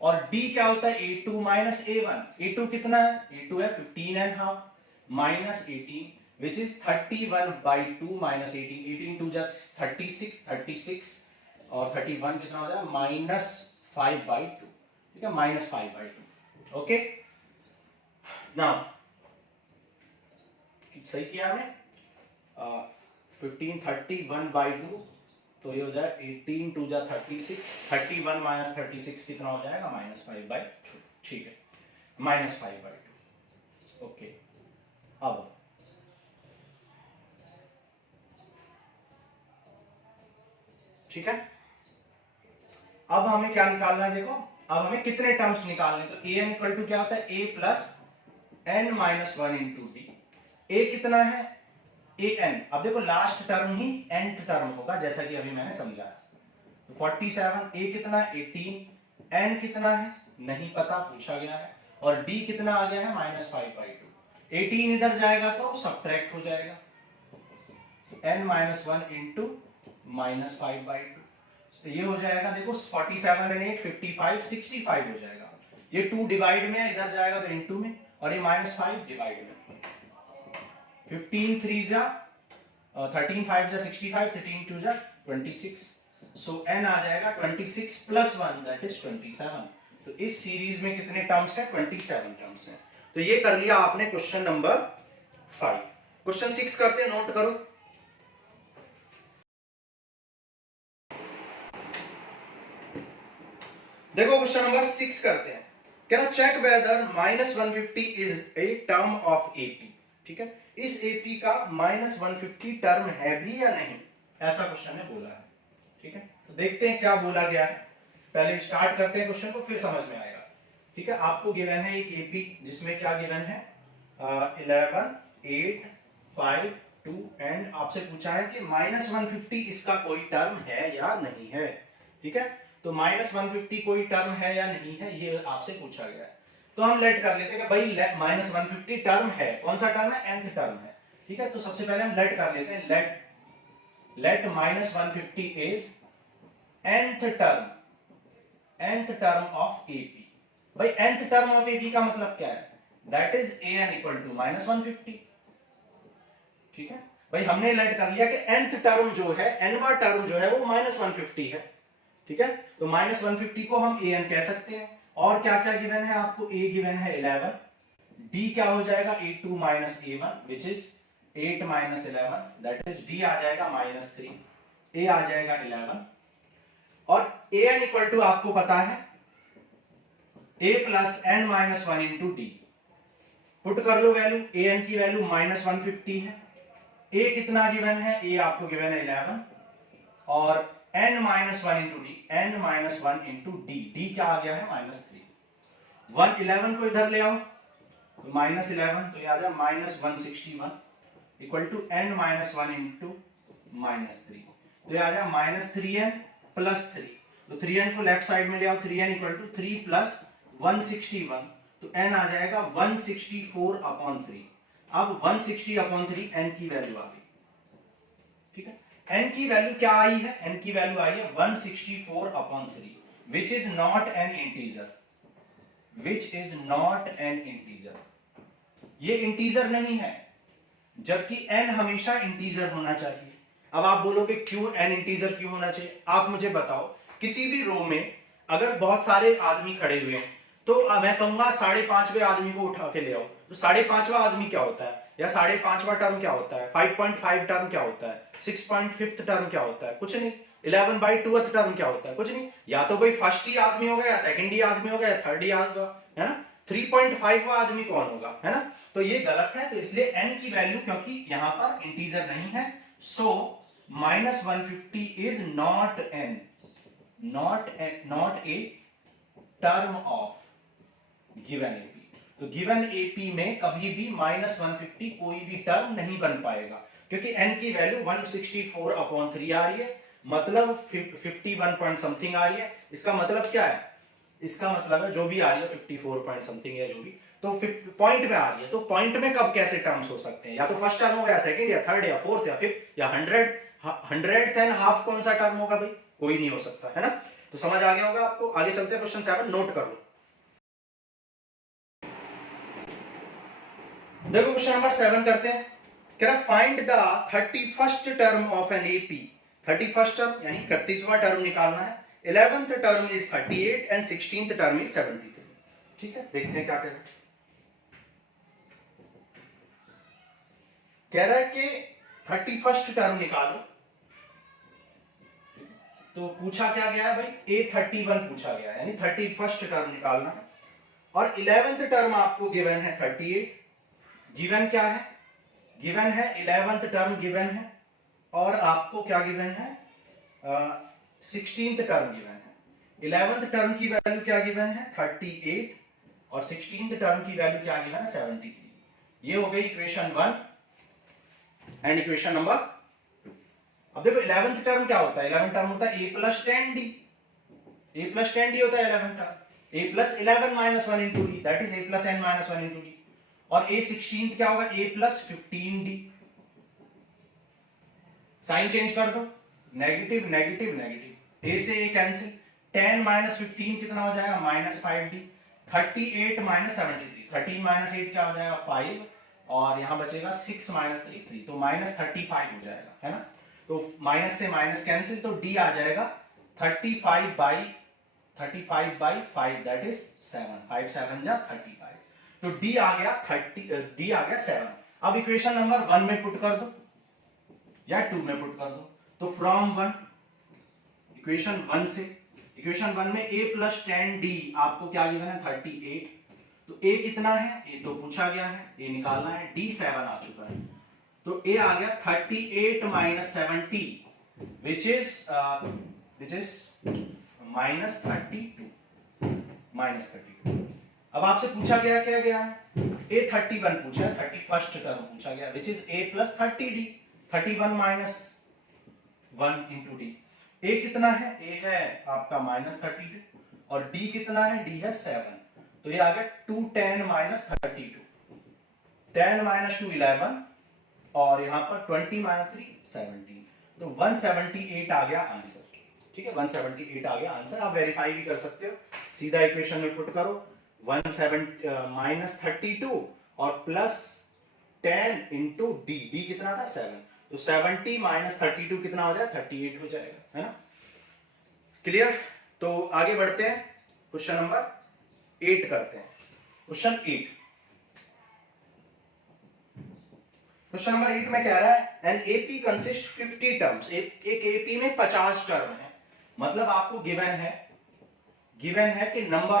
और d क्या होता है a2 माइनस a1, a2 कितना है, a2 है 15 and half minus 18 which is 31 by 2 minus 18, 18 to just 36, 36 और 31 कितना हो जाएगा माइनस 5 by 2, ठीक है, माइनस 5 by 2। ओके नाउ सही किया हमने, 15 31 by 2, तो ये हो जाए 18 टू जा 36, 31 माइनस 36 कितना हो जाएगा माइनस 5 by 2, ठीक है, माइनस 5 by 2। ओके अब ठीक है, अब हमें क्या निकालना है, देखो अब हमें कितने टर्म्स निकालने, तो a n इक्वल टू क्या होता है a plus n minus 1 into D. a कितना है a n, अब देखो लास्ट टर्म ही nth टर्म होगा जैसा कि अभी मैंने समझाया। तो 47, a कितना है 18, n कितना है नहीं पता पूछा गया है, और d कितना आ गया है माइनस 5 by 2। 18 इधर जाएगा तो सब्ट्रैक्ट हो जाएगा, तो n minus 1 into minus 5 by 2, तो ये हो जाएगा देखो 47 एंड 8 55 65 हो जाएगा। ये 2 डिवाइड में है, इधर जाएगा तो इनटू में, और ये माइनस 5 डिवाइड में, 15 3 जा 13 5 जा 65, 13 2 जा 26, सो n आ जाएगा 26 प्लस 1 दैट इज 27। तो इस सीरीज में कितने टर्म्स हैं 27 टर्म्स हैं। तो ये कर लिया आपने क्वेश्चन नंबर 5। क्वेश्चन 6 करते हैं, नोट करो। देखो क्वेश्चन नंबर 6 करते हैं, क्या check whether minus 150 is a term of AP, ठीक है, इस एपी का माइनस 150 टर्म है भी या नहीं, ऐसा क्वेश्चन ने बोला है। ठीक है, तो देखते हैं क्या बोला गया है, पहले स्टार्ट करते हैं क्वेश्चन को फिर समझ में आएगा। ठीक है, आपको गिवन है एक एपी जिसमें क्या गिवन है 11 8 5 2 एंड आपसे पूछा है कि माइनस 150 इसका कोई टर्म है या नहीं है। ठीक है, तो माइनस 150 कोई टर्म है या नहीं है ये आपसे पूछा गया है। तो हम लेट कर लेते हैं कि भाई माइनस 150 टर्म है, कौन सा टर्म है nth टर्म है। ठीक है, तो सबसे पहले हम लेट कर लेते हैं, let minus 150 is nth term of AP. भाई nth टर्म ऑफ एपी का मतलब क्या है, that is an equal to minus 150। ठीक है, भाई हमने लेट कर लिया कि nth टर्म जो है, nवां टर्म जो है वो माइनस 150 है। ठीक है, तो माइनस 150 को हम an कह सकते हैं। और क्या क्या गिवन है आपको, a गिवन है 11, d क्या हो जाएगा a2 minus a1 which is 8 minus 11 that is d आ जाएगा माइनस 3, a आ जाएगा 11, और an इक्वल टू आपको पता है a plus n minus 1 into D. Put कर लो वैल्यू, an की वैल्यू माइनस 150 है, a कितना गिवन है, a आपको गिवन है 11, और n minus 1 into D, n minus 1 into D, D क्या आ गया है माइनस 3। 111 को इधर ले आओ तो माइनस 11, तो ये आ जाए minus 161 equal to n minus 1 into minus 3, तो ये आ जाए माइनस 3n प्लस 3, तो 3n को लेफ्ट साइड में ले आओ, 3n इक्वल टू 3 प्लस 161, तो n आ जाएगा 164 अपॉन 3। अब 160 अपॉन 3 n की वैल्यू आ गई। ठीक है, n की वैल्यू क्या आई है, n की वैल्यू आई है 164 upon 3 which is not an integer, which is not an integer, ये इंटीजर नहीं है, जबकि n हमेशा इंटीजर होना चाहिए। अब आप बोलोगे क्यों n इंटीजर क्यों होना चाहिए? आप मुझे बताओ, किसी भी रो में अगर बहुत सारे आदमी खड़े हुए हैं तो मैं कहूंगा 5.5वें आदमी को उठा के ले आओ, तो 5.5वां आदमी क्या होता है, या 5.5वां टर्म क्या होता है, 5.5 टर्म क्या होता है, 6.5 टर्म क्या होता है, कुछ नहीं। 11/2 टर्म क्या होता है, कुछ नहीं। या तो भाई फर्स्ट ही आदमी होगा, या सेकंड ही आदमी होगा, या थर्ड ही आदमी होगा, है ना। 3.5वां आदमी कौन होगा, है ना। तो ये गलत है, तो इसलिए n की वैल्यू क्योंकि यहां पर इंटीजर नहीं है, सो -150 is not n, not a term of given AP. तो गिवन एपी में कभी भी -150 कोई भी टर्म नहीं बन पाएगा, क्योंकि n की वैल्यू 164/3 आ रही है, मतलब 51 पॉइंट समथिंग आ रही है। इसका मतलब क्या है, इसका मतलब है जो भी आ रही है 54 पॉइंट समथिंग या जो भी, तो पॉइंट में आ रही है। तो पॉइंट में कब कैसे टर्म्स हो सकते हैं, या तो फर्स्ट टर्म होगा, या सेकंड, या थर्ड, या फोर्थ, या फिफ्थ, या 100th एंड हाफ कौन सा टर्म होगा भाई, कोई नहीं हो सकता, है ना। तो समझ आ गया होगा आपको। आगे चलते हैं क्वेश्चन 7, नोट कर लो। देखो क्वेश्चन नंबर 7 करते हैं। कह रहा find the 31st term of an AP. 31st term यानी 31वां टर्म निकालना है। 11th term is 38 and 16th term is 73। ठीक है, देखते हैं क्या कह रहा है। कह रहा है कि 31st टर्म निकालो। तो पूछा क्या गया है भाई, A31 पूछा गया है, यानी 31st टर्म निकालना है। और 11th टर्म आपको गिवन है 38। गिवन क्या है, गिवन है 11th टर्म गिवन है, और आपको क्या गिवन है, 16th टर्म गिवन है। 11th टर्म की वैल्यू क्या गिवन है 38, और 16th टर्म की वैल्यू क्या गिवन है 73। ये हो गई इक्वेशन 1 एंड इक्वेशन नंबर 2। अब देखो 11th टर्म क्या होता है, 11th टर्म होता है a plus 10d, a plus 10d होता है 11th term, a plus 11 minus 1 into d, that is a plus n minus 1 into D. और a 16th क्या होगा, a plus 15d। Sign change कर दो, नेगेटिव नेगेटिव नेगेटिव, a से a कैंसिल, 10 माइनस 15 कितना हो जाएगा -5d। 38 माइनस 73, 13 माइनस 8 क्या हो जाएगा 5, और यहां बचेगा 6 माइनस 3 3, तो -35 हो जाएगा, है ना। तो माइनस से माइनस कैंसिल, तो d आ जाएगा 35 बाई 5 दैट इज 7, 5 7 जा 35। तो d आ गया 7। अब इक्वेशन नंबर 1 में पुट कर दो या 2 में पुट कर दो। तो फ्रॉम 1, इक्वेशन 1 से, इक्वेशन 1 में a प्लस 10d आपको क्या गिवन है 38। तो a कितना है, a तो पूछा गया है, a निकालना है, d 7 आ चुका है। तो a आ गया 38 माइनस 70 विच इज -32। अब आपसे पूछा गया क्या गया है, A31 पूछा है, 31st टर्म पूछा गया which is a plus 30d, 31 minus 1 into D. a कितना है, a है आपका -32, और d कितना है, d है 7। तो ये आ गया 2 10 माइनस 32, 10 माइनस 2 11, और यहां पर 20 माइनस 3 17। तो 178 आ गया आंसर। ठीक है, 178 आ गया आंसर। आप वेरीफाई भी कर सकते हो, सीधा इक्वेशन में पुट करो, -32 और प्लस 10 इंटू डी, डी कितना था 7, तो 70 माइनस 32 कितना हो जाएगा 38 हो जाएगा, है ना। क्लियर। तो आगे बढ़ते हैं, क्वेश्चन नंबर 8 करते हैं। क्वेश्चन 8, क्वेश्चन नंबर 8 में कह रहा है एन एपी कंसिस्ट 50 टर्म्स। एक एपी में 50 टर्म है, मतलब आपको गिवन है कि number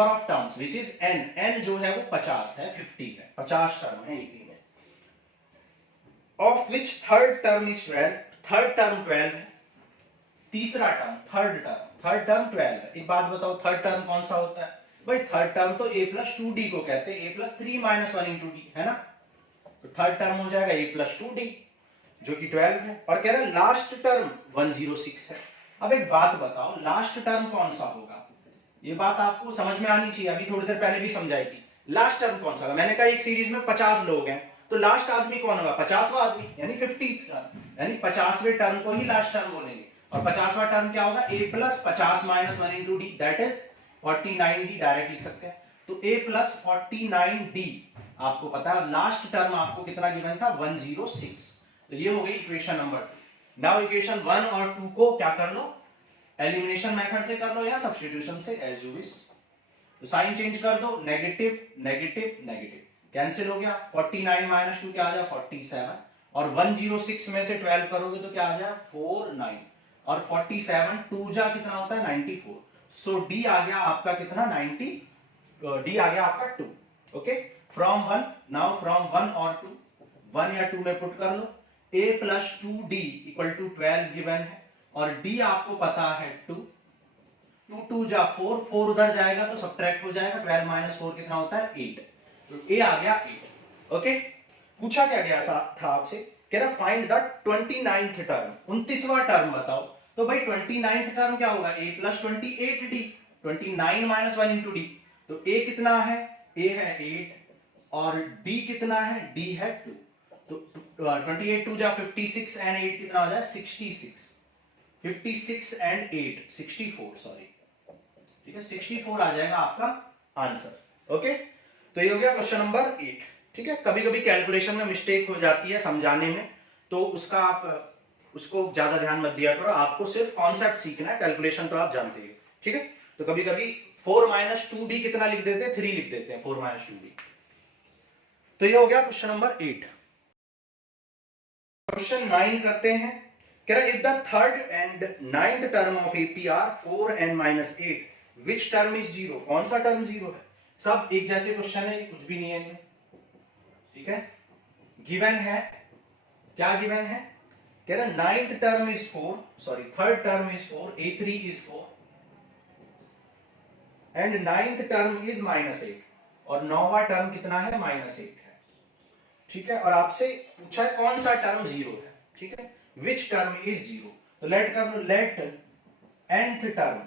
of terms which is n जो है वो 50 है, 50 है, 50 टर्म है एपी में, of which third term is 12, third term 12 है, तीसरा टर्म थर्ड टर्म 12 है। एक बात बताओ, थर्ड टर्म कौन सा होता है भाई, थर्ड टर्म तो a प्लस 2d को कहते हैं, a plus 3 minus 1 into d, है ना। तो थर्ड टर्म हो जाएगा a प्लस 2d जो कि 12 है, और कह रहा है लास्ट टर्म 106 है। अब एक बात बताओ, लास्ट टर्म कौन सा होगा, ये बात आपको समझ में आनी चाहिए, अभी थोड़ी देर पहले भी समझाई थी। लास्ट टर्म कौन सा होगा, मैंने कहा एक सीरीज में 50 लोग हैं, तो लास्ट आदमी कौन होगा 50वां आदमी, यानी 50th टर्म, यानी 50वें टर्म को ही लास्ट टर्म बोलेंगे। और 50वां टर्म क्या होगा, a plus 50 minus 1 into d, that is 49d, direct लिख सकते हैं। तो a प्लस 49d आपको पता है, लास्ट टर्म आपको कितना गिवन था 106। तो ये हो गई इक्वेशन नंबर 2। नाउ इक्वेशन 1 और 2 को क्या कर लो, एलिमिनेशन मेथड से कर लो या सब्स्टिट्यूशन से, एज यू विश। तो साइन चेंज कर दो, नेगेटिव नेगेटिव नेगेटिव कैंसिल हो गया, 49 माइनस 2 क्या आ जाए 47, और 106 में से 12 करोगे तो क्या आ जाए 49, और 47 2 जा कितना होता है 94। सो डी आ गया आपका कितना 90, डी आ गया आपका 2। ओके, फ्रॉम 1, नाउ फ्रॉम 1 और 2, 1 या 2 में पुट कर लो, a plus 2d equal to 12 given है, और d आपको पता है 2, 2 2 जा 4, 4 उधर जाएगा तो सब्ट्रैक्ट हो जाएगा, 12 माइनस 4 कितना होता है 8, तो a आ गया 8। ओके, पूछा क्या गया था आपसे, कह रहा फाइंड द 29th टर्म, 29वां टर्म बताओ। तो भाई 29th टर्म क्या होगा, a plus 28d, 29 minus 1 into D, तो a कितना है, a है 8 और d कितना है, d है 2, तो 28 2 जा 56 एंड 8 कितना हो जाए 66, 56 एंड 8 64, सॉरी, ठीक है 64 आ जाएगा आपका आंसर। ओके, तो ये हो गया क्वेश्चन नंबर 8। ठीक है, कभी कभी कैलकुलेशन में मिस्टेक हो जाती है समझाने में, तो उसका आप उसको ज्यादा ध्यान मत दिया करो, आपको सिर्फ कॉन्सेप्ट सीखना है, कैलकुलेशन तो आप जानते ही। ठीक है, तो कभी कभी 4 माइनस 2d कितना लिख देते हैं 3 लिख देते हैं, 4 माइनस 2d। तो ये हो गया क्वेश्चन नंबर 8। क्वेश्चन 9 करते हैं, कह रहा if the third and 9th term of AP are 4 and -8 which term is 0, कौन सा टर्म 0 है। सब एक जैसे क्वेश्चन है, कुछ भी नहीं है इनमें। ठीक है, गिवन है, क्या गिवन है, कह रहा 9th term is 4, sorry third term is 4, A3 is 4 and 9th term is -8, और 9वां टर्म कितना है -8 है। ठीक है, और आपसे पूछा है कौन सा टर्म 0 है। ठीक है, विच टर्म इज 0, तो लेट कर लो, लेट nth टर्म,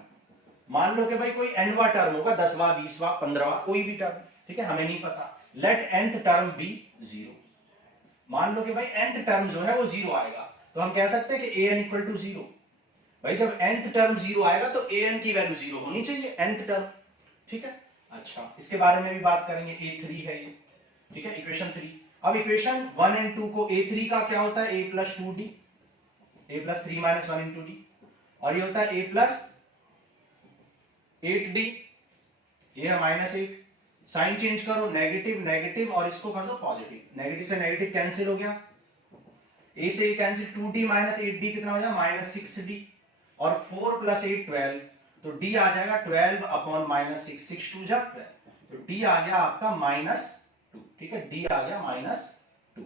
मान लो कि भाई कोई nवां टर्म होगा, 10वां 20वां 15वां कोई भी टर्म, ठीक है हमें नहीं पता, लेट nth टर्म बी 0। मान लो कि भाई nth टर्म जो है वो 0 आएगा, तो हम कह सकते हैं कि an इक्वल टू 0। भाई जब nth टर्म 0 आएगा तो an की वैल्यू 0 होनी चाहिए, nth टर्म। ठीक है, अच्छा इसके बारे में भी बात करेंगे, A3 है ये। ठीक है, इक्वेशन 3। अब इक्वेशन 1 एंड 2 को, A3 का क्या होता है a plus 2d, a plus 3 minus 1 into D, और ये होता है a प्लस 8d, ये है -8। साइन चेंज करो, नेगेटिव नेगेटिव और इसको कर दो पॉजिटिव, नेगेटिव से नेगेटिव कैंसिल हो गया, a से a cancel, 2d minus 8d कितना हो जाएगा -6d, और 4 प्लस 8 12, तो d आ जाएगा 12 अपॉन -6, 6 2 जा 12, तो d आ गया आपका -2। ठीक है, d आ गया -2।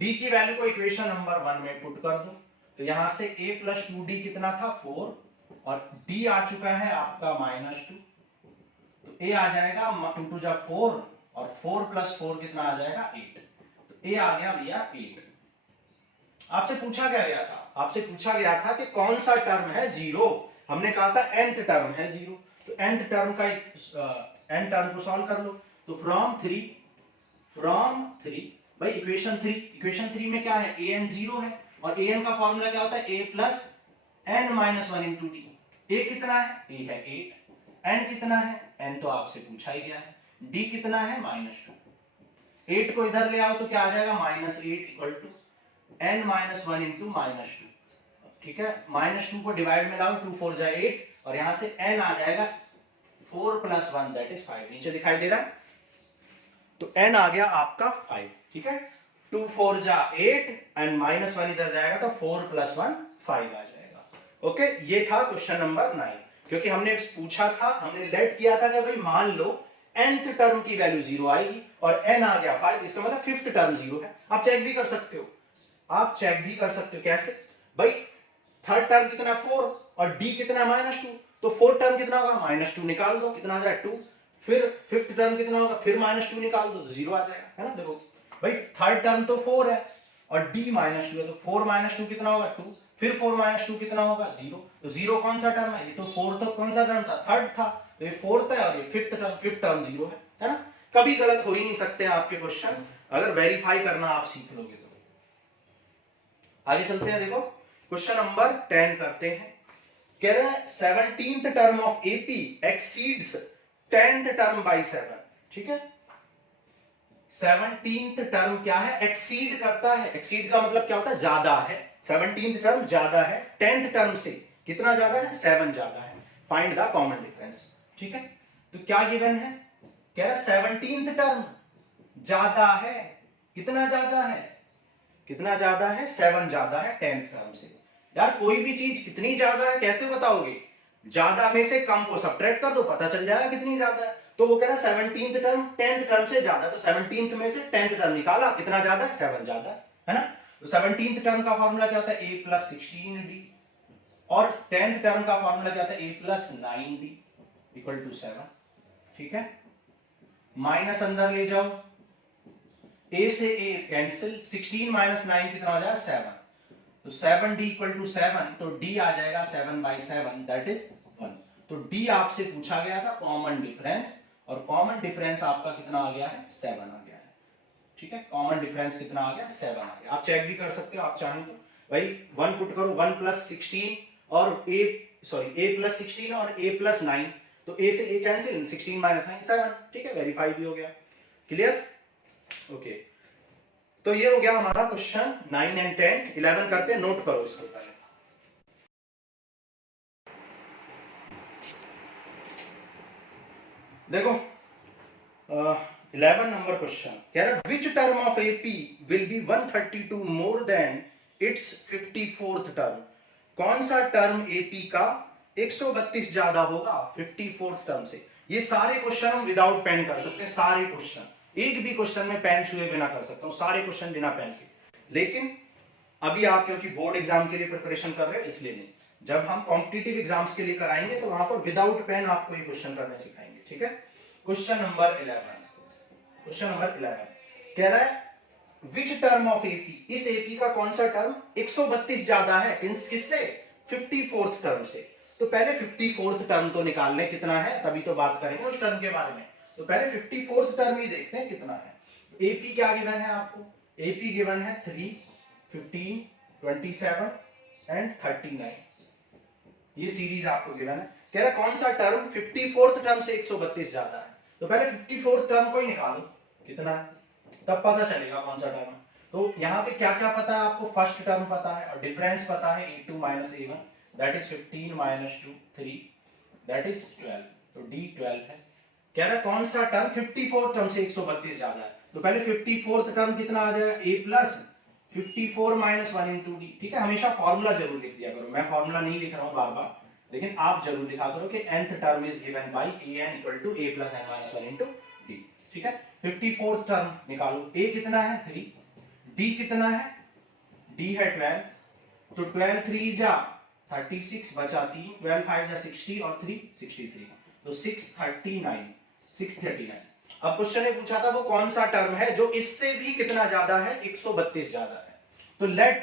d की वैल्यू को इक्वेशन नंबर 1 में पुट कर दो, तो यहां से a प्लस 2d कितना था 4, और d आ चुका है आपका -2, तो a आ जाएगा 2 2 जा 4, और 4 प्लस 4 कितना आ जाएगा 8, तो a आ गया भैया 8। आपसे पूछा क्या गया था, आपसे पूछा गया था कि कौन सा टर्म है 0, हमने कहा था nth टर्म है 0, तो nth टर्म का n टर्म को सॉल्व कर लो, तो फ्रॉम 3 भाई इक्वेशन 3 में क्या है, an 0 है, और an का फॉर्मूला क्या होता है a plus n minus 1 into D. a कितना है, a है 8, n कितना है, n तो आपसे पूछा ही गया है, d कितना है -2। 8 को इधर ले आओ तो क्या आ जाएगा -8 equal to n minus 1 into -2। ठीक है, -2 को डिवाइड में लाओ, 2 4 जा 8, और यहां से n आ जाएगा 4 प्लस 1 दैट इज 5, नीचे दिखाई दे रहा है, तो n आ गया आपका 5। ठीक है, 2 4 जा 8 एंड -1 इधर जाएगा तो 4 प्लस 1 5 आ जाएगा। ओके, ये था क्वेश्चन नंबर 9, क्योंकि हमने पूछा था, हमने लेट किया था कि भाई मान लो nth टर्म की वैल्यू 0 आएगी और n आ गया 5, इसका मतलब 5th टर्म 0 है। आप चेक भी कर सकते हो, आप चेक भी कर सकते हो, कैसे भाई, थर्ड टर्म कितना 4 और d कितना -2, तो फोर्थ टर्म कितना होगा -2 निकाल दो, कितना आ जाएगा 2, फिर फिफ्थ टर्म कितना होगा, फिर -2 निकाल दो तो 0 आ जाएगा, है ना। देखो भाई थर्ड टर्म तो 4 है और d -2 है, तो 4 -2 कितना होगा 2, फिर 4 -2 कितना होगा 0, तो 0 कौन सा टर्म है, ये तो 4 तो कौन सा टर्म था, थर्ड था, तो ये फोर्थ है, और ये फिफ्थ टर्म 0 है ना। कभी गलत हो ही नहीं सकते आपके क्वेश्चन, अगर वेरीफाई करना आप सीख लोगे तो। आगे चलते हैं, देखो क्वेश्चन नंबर 10 करते हैं, कह रहे हैं 17th term of AP exceeds 10th term by 7। ठीक है, 17th टर्म क्या है, एक्सीड करता है। एक्सीड का मतलब क्या होता है, ज्यादा है। 17th टर्म ज्यादा है 10th टर्म से। कितना ज्यादा है, 7 ज्यादा है। Find the common difference. ठीक है, तो क्या गिवन है, कह रहा 17th टर्म ज्यादा है। कितना ज्यादा है, कितना ज्यादा है, 7 ज्यादा है 10th टर्म से। यार कोई भी चीज कितनी ज्यादा है कैसे बताओगे, ज्यादा में से कम को सब्ट्रैक्ट कर दो, पता चल जाएगा कितनी ज्यादा है। तो वो कह रहा 17th टर्म 10th टर्म से ज्यादा, तो 17th में से 10th टर्म निकाला, कितना ज्यादा है, 7 ज्यादा है ना। तो 17th टर्म का फॉर्मूला क्या होता है, a प्लस 16d, और 10th टर्म का फॉर्मूला क्या होता है, a plus 9d equal to 7। ठीक है, माइनस अंदर ले जाओ, a से a कैंसिल, 16 माइनस 9 कितना हो जाएगा, 7। तो 7d इक्वल टू 7, तो d आ जाएगा 7/7 दैट इज 1। तो d आपसे पूछा गया था कॉमन डिफरेंस, और कॉमन डिफरेंस आपका कितना आ गया है, 7 आ गया है। ठीक है, कॉमन डिफरेंस कितना आ गया, 7 आ गया। आप चेक भी कर सकते हो आप चाहें तो, भाई 1 पुट करो, 1 प्लस 16 और a प्लस 16 और a प्लस 9, तो a से a कैंसिल, 16 माइनस 9 7। ठीक है, वेरीफाई भी हो गया। Clear, okay. तो ये हो गया हमारा क्वेश्चन 9 एंड 10। 11 करते हैं, नोट करो इसको पहले। देखो 11 नंबर क्वेश्चन कह रहा है विच term of AP will be 132 more than it's 54th term. कौन सा टर्म एपी का 132 ज्यादा होगा 54th टर्म से। ये सारे क्वेश्चन हम विदाउट पेन कर सकते हैं, सारे क्वेश्चन, एक भी क्वेश्चन में पेन छुए बिना कर सकता हूं, सारे क्वेश्चन बिना पेन के। लेकिन अभी आप क्योंकि बोर्ड एग्जाम के लिए प्रिपरेशन कर रहे हो इसलिए नहीं, जब हम कॉम्पिटिटिव एग्जाम्स के लिए कराएंगे तो वहां पर विदाउट पेन आपको ये क्वेश्चन करने सिखाएंगे। ठीक है, क्वेश्चन नंबर 11 कह रहा है विच टर्म ऑफ एपी, इस एपी का कौन सा टर्म 132 ज्यादा है किससे, 54th टर्म से। तो पहले 54th टर्म तो निकालने कितना है, तभी तो बात करेंगे उस टर्म के बारे में। तो पहले 54th टर्म ही देखते हैं कितना है। एपी क्या गिवन है आपको, एपी गिवन है 3, 15, 27 एंड 39। ये सीरीज आपको गिवन है। कह रहा कौन सा टर्म 54th टर्म से 132 ज्यादा है। तो पहले 54th टर्म को ही निकालो कितना है, तब पता चलेगा कौन सा टर्म है। तो यहाँ पे क्या क्या पता है आपको, फर्स्ट टर्म पता है और डिफरेंस पता है a2 minus a1 that is 15 minus 2 3 that is 12। तो d 12 है। कह रहा है कौन सा टर्म 54th टर्म से 132 ज्यादा है। तो पहले 54th टर्म कितना आ जाएगा, a plus 54 minus 1 into D. ठीक है, हमेशा फॉर्मूला जरूर लिख दिया करो, मैं फॉर्मूला नहीं लिख रहा हूं बार बार, लेकिन आप जरूर लिखा करो कि nth term is given by an equal to a plus n minus 1 into D. ठीक है, 54th टर्म निकालो, a कितना है 3, d कितना है, d है 12, तो 12 3 जा 36 बचा 3, 12 5 जा 60 और 3 63, तो 639। अब क्वेश्चन ने पूछा था वो कौन सा टर्म है जो इससे भी कितना ज्यादा है, 132 ज्यादा है। तो लेट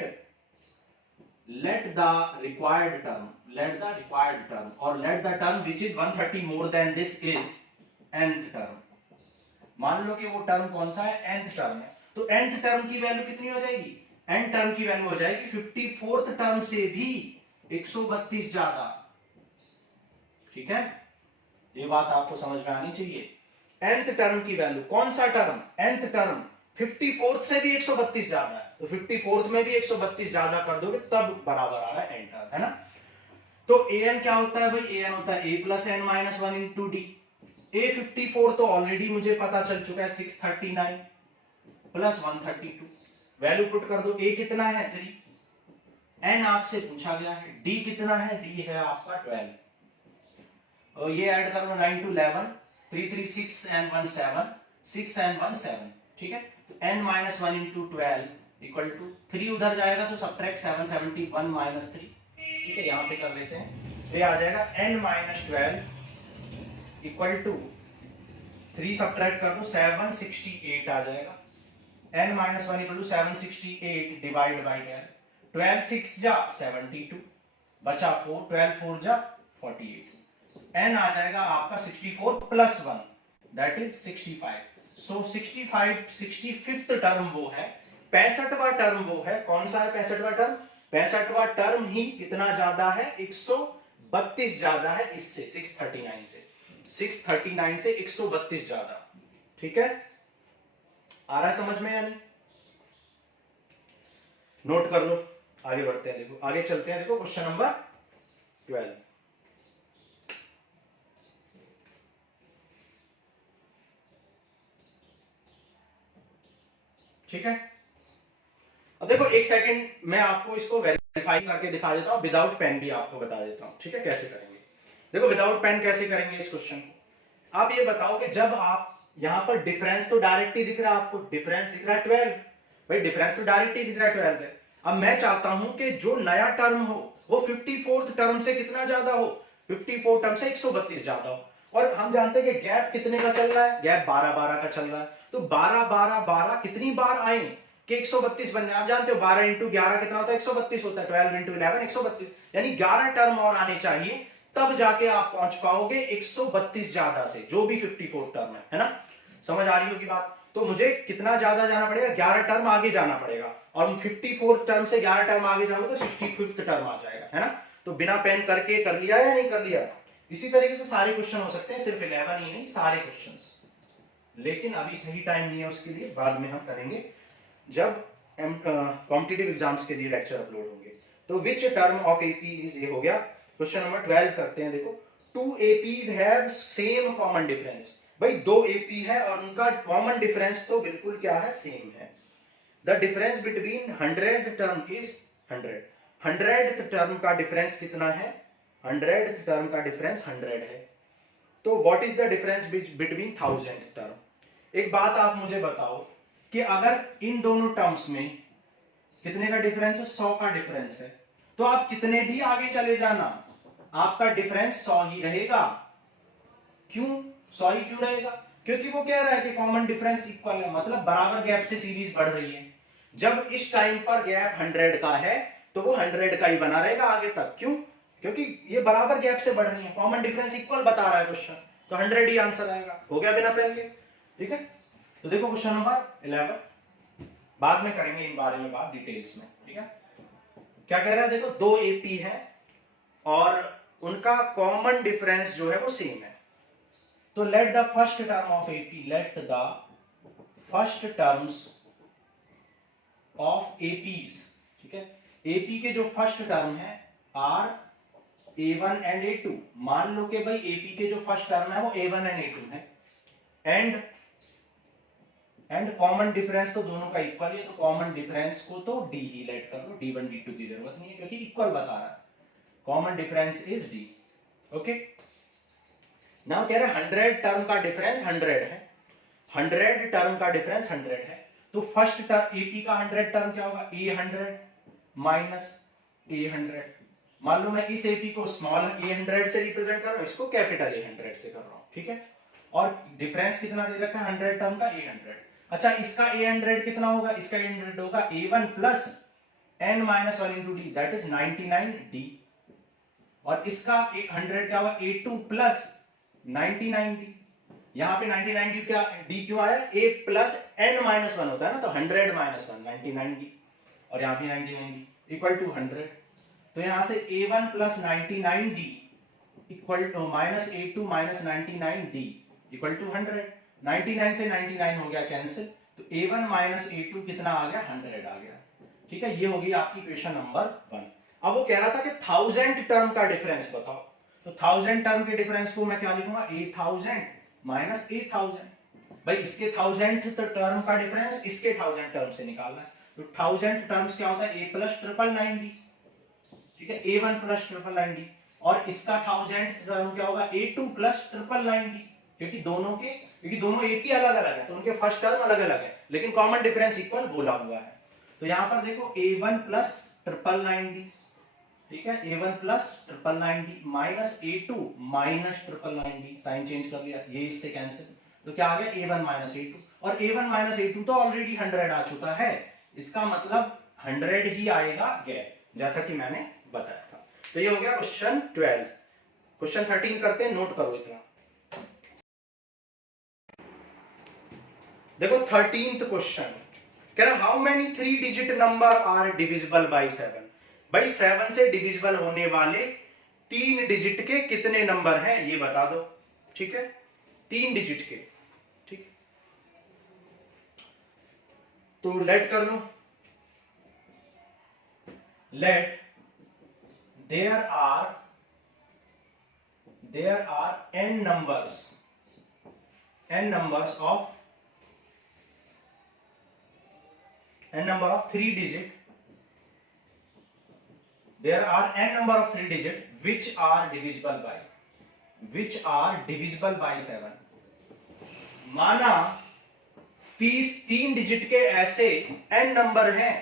द रिक्वायर्ड टर्म और let the term which is 130 more than this is nth term. मान लो कि वो टर्म कौन सा है, nth टर्म है। तो nth टर्म की वैल्यू कितनी हो जाएगी, n टर्म की वैल्यू हो जाएगी 54th टर्म से भी 132 ज्यादा। ठीक है, ये बात आपको समझ में आनी चाहिए। nth टर्म की वैल्यू, कौन सा टर्म, nth टर्म 54th से भी 132 ज्यादा है, तो 54th में भी 132 ज्यादा कर दोगे तब बराबर आ रहा है n टर्म, है ना। तो an क्या होता है भाई, an होता है a plus n minus 1 into D. a 54 तो ऑलरेडी मुझे पता चल चुका है 639 प्लस 132, वैल्यू पुट कर दो, a कितना है 3, n आपसे पूछा गया है, d कितना है, d है आपका 12, और ये ऐड कर लो 9 to 11, 3 3 6 and 1 7, 6 and 1 7। ठीक है, तो n minus 1 into 12 equal to 3 उधर जाएगा तो सब्ट्रैक्ट 7 71 minus 3। ठीक है, यहां पे कर लेते हैं, ये आ जाएगा n minus 12 equal to 3 subtract कर दो 768 आ जाएगा। n minus 1 equal to 768 divide by 12, 12 6 जा 72 बचा 4, 12 4 जा 48, n आ जाएगा आपका 64 plus 1 that is 65। So 65th term वो है, 65वां टर्म वो है, कौन सा है 65वां टर्म, 65वां टर्म ही कितना ज्यादा है, 132 ज्यादा है इससे, 639 से 132 ज्यादा। ठीक है, आ रहा है समझ में या नहीं? नोट कर लो, आगे बढ़ते हैं। देखो आगे चलते हैं। देखो क्वेश्चन नंबर 12। ठीक है, अब देखो एक सेकंड, मैं आपको इसको वेरीफाई करके दिखा देता हूं, विदाउट पेन भी आपको बता देता हूं। ठीक है, कैसे करेंगे? देखो विदाउट पेन कैसे करेंगे इस क्वेश्चन को। आप ये बताओ कि जब आप यहां पर डिफरेंस तो डायरेक्ट ही दिख रहा है, आपको डिफरेंस दिख रहा है 12, भाई डिफरेंस तो डायरेक्ट ही दिख रहा है 12 है। अब मैं चाहता हूं कि जो नया टर्म हो वो 54th टर्म से कितना ज्यादा हो, 54 टर्म से 132 ज्यादा हो। और हम जानते हैं कि गैप कितने का चल रहा है, गैप 12-12 का चल रहा है। तो 12-12-12 कितनी बार आए कि 132 बन जाए? आप जानते हो 12 इंटू 11 कितना होता है, 132 होता है। 12 इंटू 11 132, यानी 11 टर्म और आने चाहिए, तब जाके आप पहुंच पाओगे 132 ज्यादा से, जो भी 54 टर्म है ना? समझ आ रही होगी बात? तो मुझे कितना ज्यादा जाना पड़ेगा, 11 टर्म आगे जाना पड़ेगा, और 54 टर्म से 11 टर्म आगे जाऊंगा तो 65th टर्म आ जाएगा, है ना? तो बिना पेन करके कर लिया या नहीं कर लिया? इसी तरीके से सारे क्वेश्चन हो सकते हैं, सिर्फ 11 ही नहीं, सारे क्वेश्चंस। लेकिन अभी सही टाइम नहीं है उसके लिए, बाद में हम करेंगे जब कॉम्पिटिटिव एग्जाम्स के लिए लेक्चर अपलोड होंगे। तो which term of AP is, ये हो गया। क्वेश्चन नंबर 12 करते हैं। देखो, two APs have same common difference. भाई दो एपी है और उनका कॉमन डिफरेंस तो बिल्कुल क्या है, सेम है। The difference between 100th term is 100। 100th term का डिफरेंस कितना है? 100th टर्म का डिफरेंस 100 है। तो what is the difference between 1000th term? एक बात आप मुझे बताओ कि अगर इन दोनों टर्म्स में कितने का डिफरेंस है, 100 का डिफरेंस है, तो आप कितने भी आगे चले जाना, आपका डिफरेंस 100 ही रहेगा। क्यों 100 ही क्यों रहेगा? क्योंकि वो कह रहा है कि कॉमन डिफरेंस इक्वल है, मतलब बराबर गैप से सीरीज बढ़ रही है। जब इस टाइम पर गैप 100 का है तो वो 100 का ही बना रहेगा आगे तक। क्यों? क्योंकि ये बराबर गैप से बढ़ रही है, कॉमन डिफरेंस इक्वल बता रहा है क्वेश्चन, तो 100 ही आंसर आएगा। हो गया बिना पेन के? ठीक है, तो देखो क्वेश्चन नंबर 11, बाद में करेंगे इन बारे में बात डिटेल्स में। ठीक है, क्या कह रहा है? देखो दो एपी है और उनका कॉमन डिफरेंस जो है वो सेम है। तो let the first term of AP, let the first terms of APs, ठीक है, एपी के जो फर्स्ट टर्म है आर a1 एंड a2। मान लो कि भाई एपी के जो फर्स्ट टर्म है वो a1 एंड a2 है, एंड कॉमन डिफरेंस तो दोनों का इक्वल है, तो कॉमन डिफरेंस को तो डी ही लेट कर लो, d1 d2 की जरूरत नहीं है क्योंकि इक्वल बता रहा है। Common difference is D. Okay, now कह रहा है 100 टर्म का डिफरेंस 100 है, 100 टर्म का डिफरेंस 100 है। तो फर्स्ट टर्म एपी का 100 टर्म क्या होगा, a100 माइनस a100। मान लो मैं इस एपी को स्मॉल a100 से रिप्रेजेंट कर रहा हूं, इसको कैपिटल a100 से कर रहा हूं। ठीक है, और डिफरेंस कितना दे रखा है 100 टर्म का a100। अच्छा, इसका a100 कितना होगा, इसका a100 होगा a1 plus n minus 1 into d, that is 99d। और इसका 100 क्या होगा, a2 प्लस 99d। यहां पे 99d क्या, d क्यों आया, a प्लस n माइनस 1 होता है ना, तो 100 माइनस 1 99d, और यहां पे 99d इक्वल टू 100। तो यहां से a1 plus 99d equal to minus a2 minus 99d equal to 100। 99 से 99 हो गया कैंसिल, तो a1 माइनस a2 कितना आ गया, 100 आ गया। ठीक है, ये होगी आपकी इक्वेशन नंबर 1। अब वो कह रहा था कि 1000 टर्म का डिफरेंस बताओ, तो 1000 टर्म के डिफरेंस को मैं क्या लिखूंगा, a1000 माइनस a1000। भाई इसके 1000th टर्म का डिफरेंस इसके 1000 टर्म से निकालना है, तो 1000 टर्म्स क्या होता है, a प्लस 999d। ठीक है, a1 प्लस 999d, और इसका 1000th टर्म क्या होगा, a2 प्लस 999d। क्योंकि दोनों एपी अलग अलग है तो उनके फर्स्ट टर्म अलग अलग है, लेकिन कॉमन डिफरेंस इक्वल बोला हुआ है। तो यहां पर देखो a1 प्लस 999d, ठीक है, a1 plus 999d minus a2 minus 999d, sign change कर लिया, ये इससे कैंसिल, तो क्या आ गया a1 माइनस a2, और a1 माइनस a2 तो ऑलरेडी 100 आ चुका है, इसका मतलब 100 ही आएगा गैप, जैसा कि मैंने बताया था। तो ये हो गया क्वेश्चन 12। क्वेश्चन 13 करते हैं, नोट करो इतना। देखो 13th क्वेश्चन कह रहा how many 3 digit number are divisible by 7। भाई 7 से डिविजिबल होने वाले 3 डिजिट के कितने नंबर हैं ये बता दो। ठीक है, 3 डिजिट के। ठीक, तो लेट कर लो, let there are n numbers of three digit, there are n number of three digit which are divisible by 7. माना 3 डिजिट के ऐसे n नंबर हैं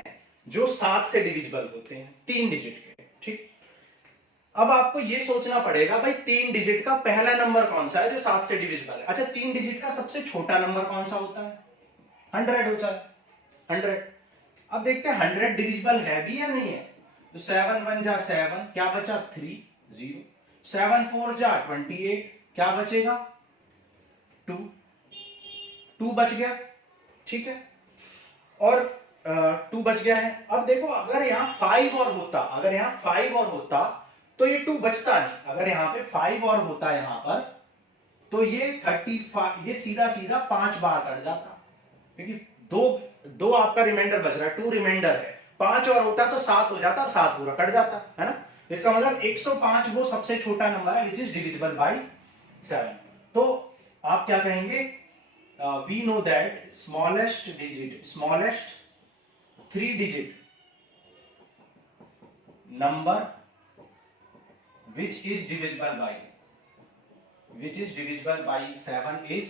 जो 7 से डिविजिबल होते हैं, 3 डिजिट के, ठीक। अब आपको यह सोचना पड़ेगा भाई 3 डिजिट का पहला नंबर कौन सा है जो 7 से डिविजिबल है। अच्छा, 3 डिजिट का सबसे छोटा नंबर कौन सा होता है? 100 होता है, 100। अब देखते हैं 100 डिविजिबल है भी या नहीं है। तो 7 1 जा 7, क्या बचा 3 0, 7 4 जा 28, क्या बचेगा 2 2 बच गया, ठीक है। और 2 बच गया है। अब देखो अगर यहां 5 और होता, तो ये 2 बचता नहीं। अगर यहां पे 5 और होता है यहां पर, तो ये 35, ये सीधा सीधा 5 बार कट जाता, क्योंकि दो आपका रिमाइंडर बच रहा है, 2 रिमाइंडर है। 5 और होता तो 7 हो जाता, 7 पूरा कट जाता है ना। इसका मतलब 105 वो सबसे छोटा नंबर है विच इज डिविजिबल बाय 7। तो आप क्या कहेंगे? We know that smallest 3 digit number which is divisible by 7 is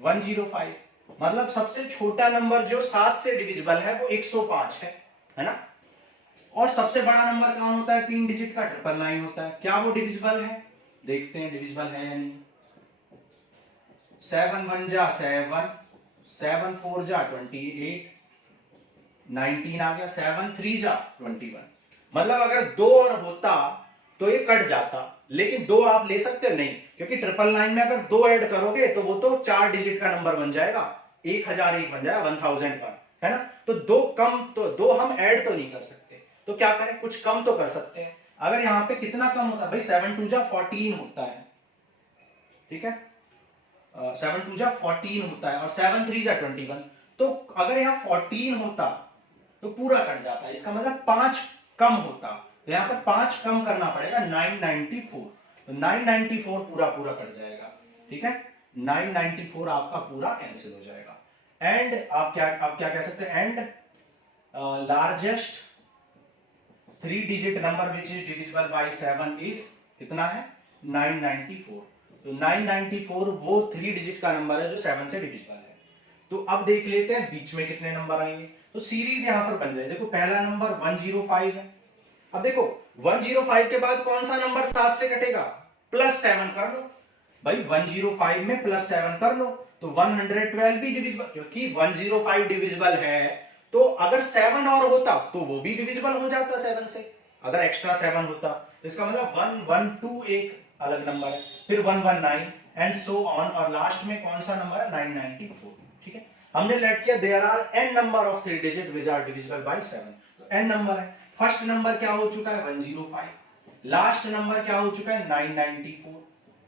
105। मतलब सबसे छोटा नंबर जो 7 से डिविजिबल है वो 105 है ना। और सबसे बड़ा नंबर कौन होता है 3 डिजिट का? 999 होता है। क्या वो डिविजिबल है? देखते हैं डिविजिबल है या नहीं। 7 1 जा 7, 7 4 जा 28, 19 आ गया, 7 3 जा 21। मतलब अगर 2 और होता तो ये कट जाता, लेकिन 2 आप ले सकते हो नहीं, क्योंकि 999 में अगर 2 ऐड करोगे तो वो तो 4 डिजिट का नंबर बन जाएगा, 1001 बन जाएगा, 1001, है ना। तो 2 हम ऐड तो नहीं कर सकते, तो क्या करें, कुछ कम तो कर सकते हैं। अगर यहां पे कितना कम होता है भाई? 7 2 जा 14 होता है, ठीक है। 7 2 जा 14 होता है और 7 3 जा 21। तो अगर यहां 14 होता तो पूरा कट जाता, इसका मतलब 5 कम होता, तो यहां पर 5 कम करना पड़ेगा, 994। तो 994 पूरा कट जाएगा, ठीक है। 994 आपका पूरा कैंसिल हो जाएगा। एंड आप क्या कह सकते हैं? And largest 3 digit number which is divisible by 7 is कितना है? 994। तो 994 वो 3 डिजिट का नंबर है जो 7 से डिविजिबल है। तो अब देख लेते हैं बीच में कितने नंबर आएंगे। तो सीरीज यहां पर बन जाए। देखो पहला नंबर 105 है। अब देखो 105 के बाद कौन सा नंबर 7 से कटेगा? +7 कर लो भाई, 105 में +7 कर लो तो 112 भी डिविजिबल, क्योंकि 105 डिविजिबल है तो अगर 7 और होता तो वो भी डिविजिबल हो जाता 7 से। अगर एक्स्ट्रा 7 होता तो इसका मतलब 112 एक अलग नंबर है, फिर 119 एंड सो ऑन, और लास्ट में कौन सा नंबर है? 994, ठीक है। हमने लेट किया there are n number of 3 digit which are divisible by 7। तो n नंबर है। फर्स्ट नंबर क्या हो चुका है? 105। लास्ट नंबर क्या हो चुका है? 994,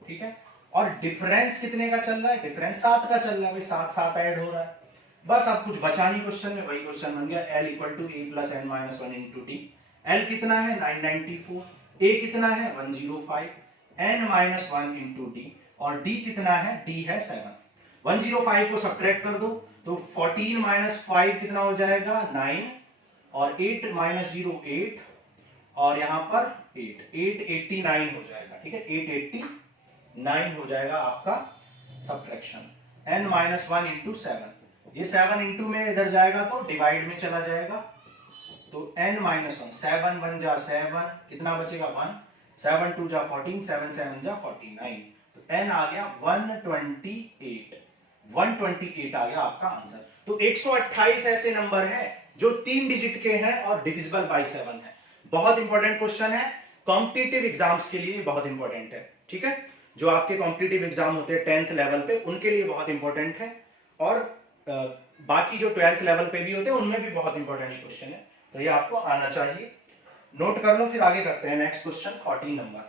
ठीक है। और डिफरेंस कितने का चल रहा है? डिफरेंस 7 का चल रहा है भाई, 7 7 ऐड हो रहा है। बस अब कुछ बचा नहीं क्वेश्चन में, वही क्वेश्चन बन गया L = a + n - 1 * t। L कितना है? 994, a कितना है? 105, n - 1 * d, और d कितना है? d है 7। 105 को सब्ट्रैक्ट कर दो तो 14 - 5 कितना हो जाएगा? 9, और 8 - 0 8, और यहां पर 8 89 हो जाएगा, ठीक है। 889 हो जाएगा आपका सब्ट्रैक्शन। n - 1 * 7, ये 7 इंटू में इधर जाएगा तो डिवाइड में चला जाएगा, तो n - 1, 7 1 जा 7, कितना बचेगा? 1, 7 2 जा 14, 7 7 जा 49, तो n आ गया 128। 128 आ गया आपका आंसर। तो 128 ऐसे नंबर हैं जो 3 डिजिट के हैं और डिविजिबल बाय 7 है। बहुत इंपॉर्टेंट क्वेश्चन है, कॉम्पिटिटिव एग्जाम्स के लिए बहुत इंपॉर्टेंट है, ठीक है। जो आपके कॉम्पिटिटिव एग्जाम होते हैं 10th लेवल पे, उनके लिए बहुत इंपॉर्टेंट है, और बाकी जो 12th लेवल पे भी होते हैं उनमें भी बहुत इंपॉर्टेंट क्वेश्चन है, तो ये आपको आना चाहिए। नोट कर लो, फिर आगे करते हैं नेक्स्ट क्वेश्चन 14 नंबर।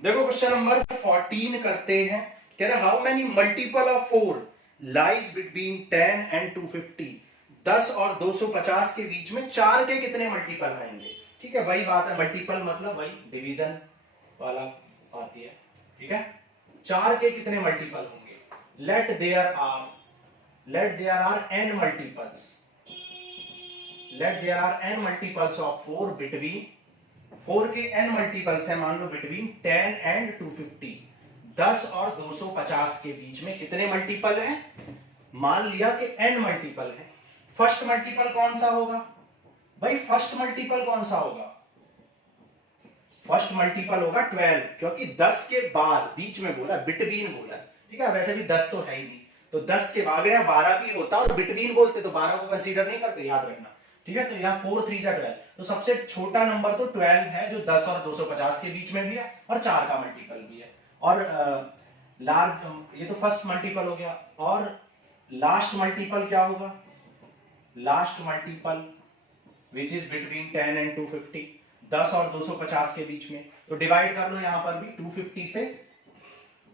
देखो क्वेश्चन नंबर 14 करते हैं। कह रहा how many multiple of 4 lies between 10 and 250, 10 और 250 के बीच में 4 के कितने मल्टीपल आएंगे। ठीक है, वही बात है, मल्टीपल मतलब वही डिवीजन वाला आती है। ठीक है, 4 के कितने मल्टीपल होंगे। Let there are n multiples, let there are n multiples of 4 between, 4 के n मल्टीपल्स है मान लो बिटवीन 10 एंड 250, 10 और 250 के बीच में कितने मल्टीपल है। मान लिया कि n मल्टीपल है। फर्स्ट मल्टीपल कौन सा होगा भाई, फर्स्ट मल्टीपल कौन सा होगा, फर्स्ट मल्टीपल होगा 12, क्योंकि 10 के बाद बीच में बोला, बिटवीन बोला। ठीक है, वैसे भी 10 तो है ही नहीं, तो 10 के बाद अगर 12 भी होता और बिटवीन बोलते तो 12 को कंसीडर नहीं करते, याद रखना। ठीक है, तो यहाँ 4 3 जा 12, तो सबसे छोटा नंबर तो 12 है जो 10 और 250 के बीच में भी है और 4 का मल्टीपल भी है। और लार्ज, ये तो फर्स्ट मल्टीपल हो गया। और लास्ट मल्टीपल क्या होगा, last multiple which is between 10 and 250, 10 और 250 के बीच में, तो डिवाइड कर लो यहां पर भी 250 से,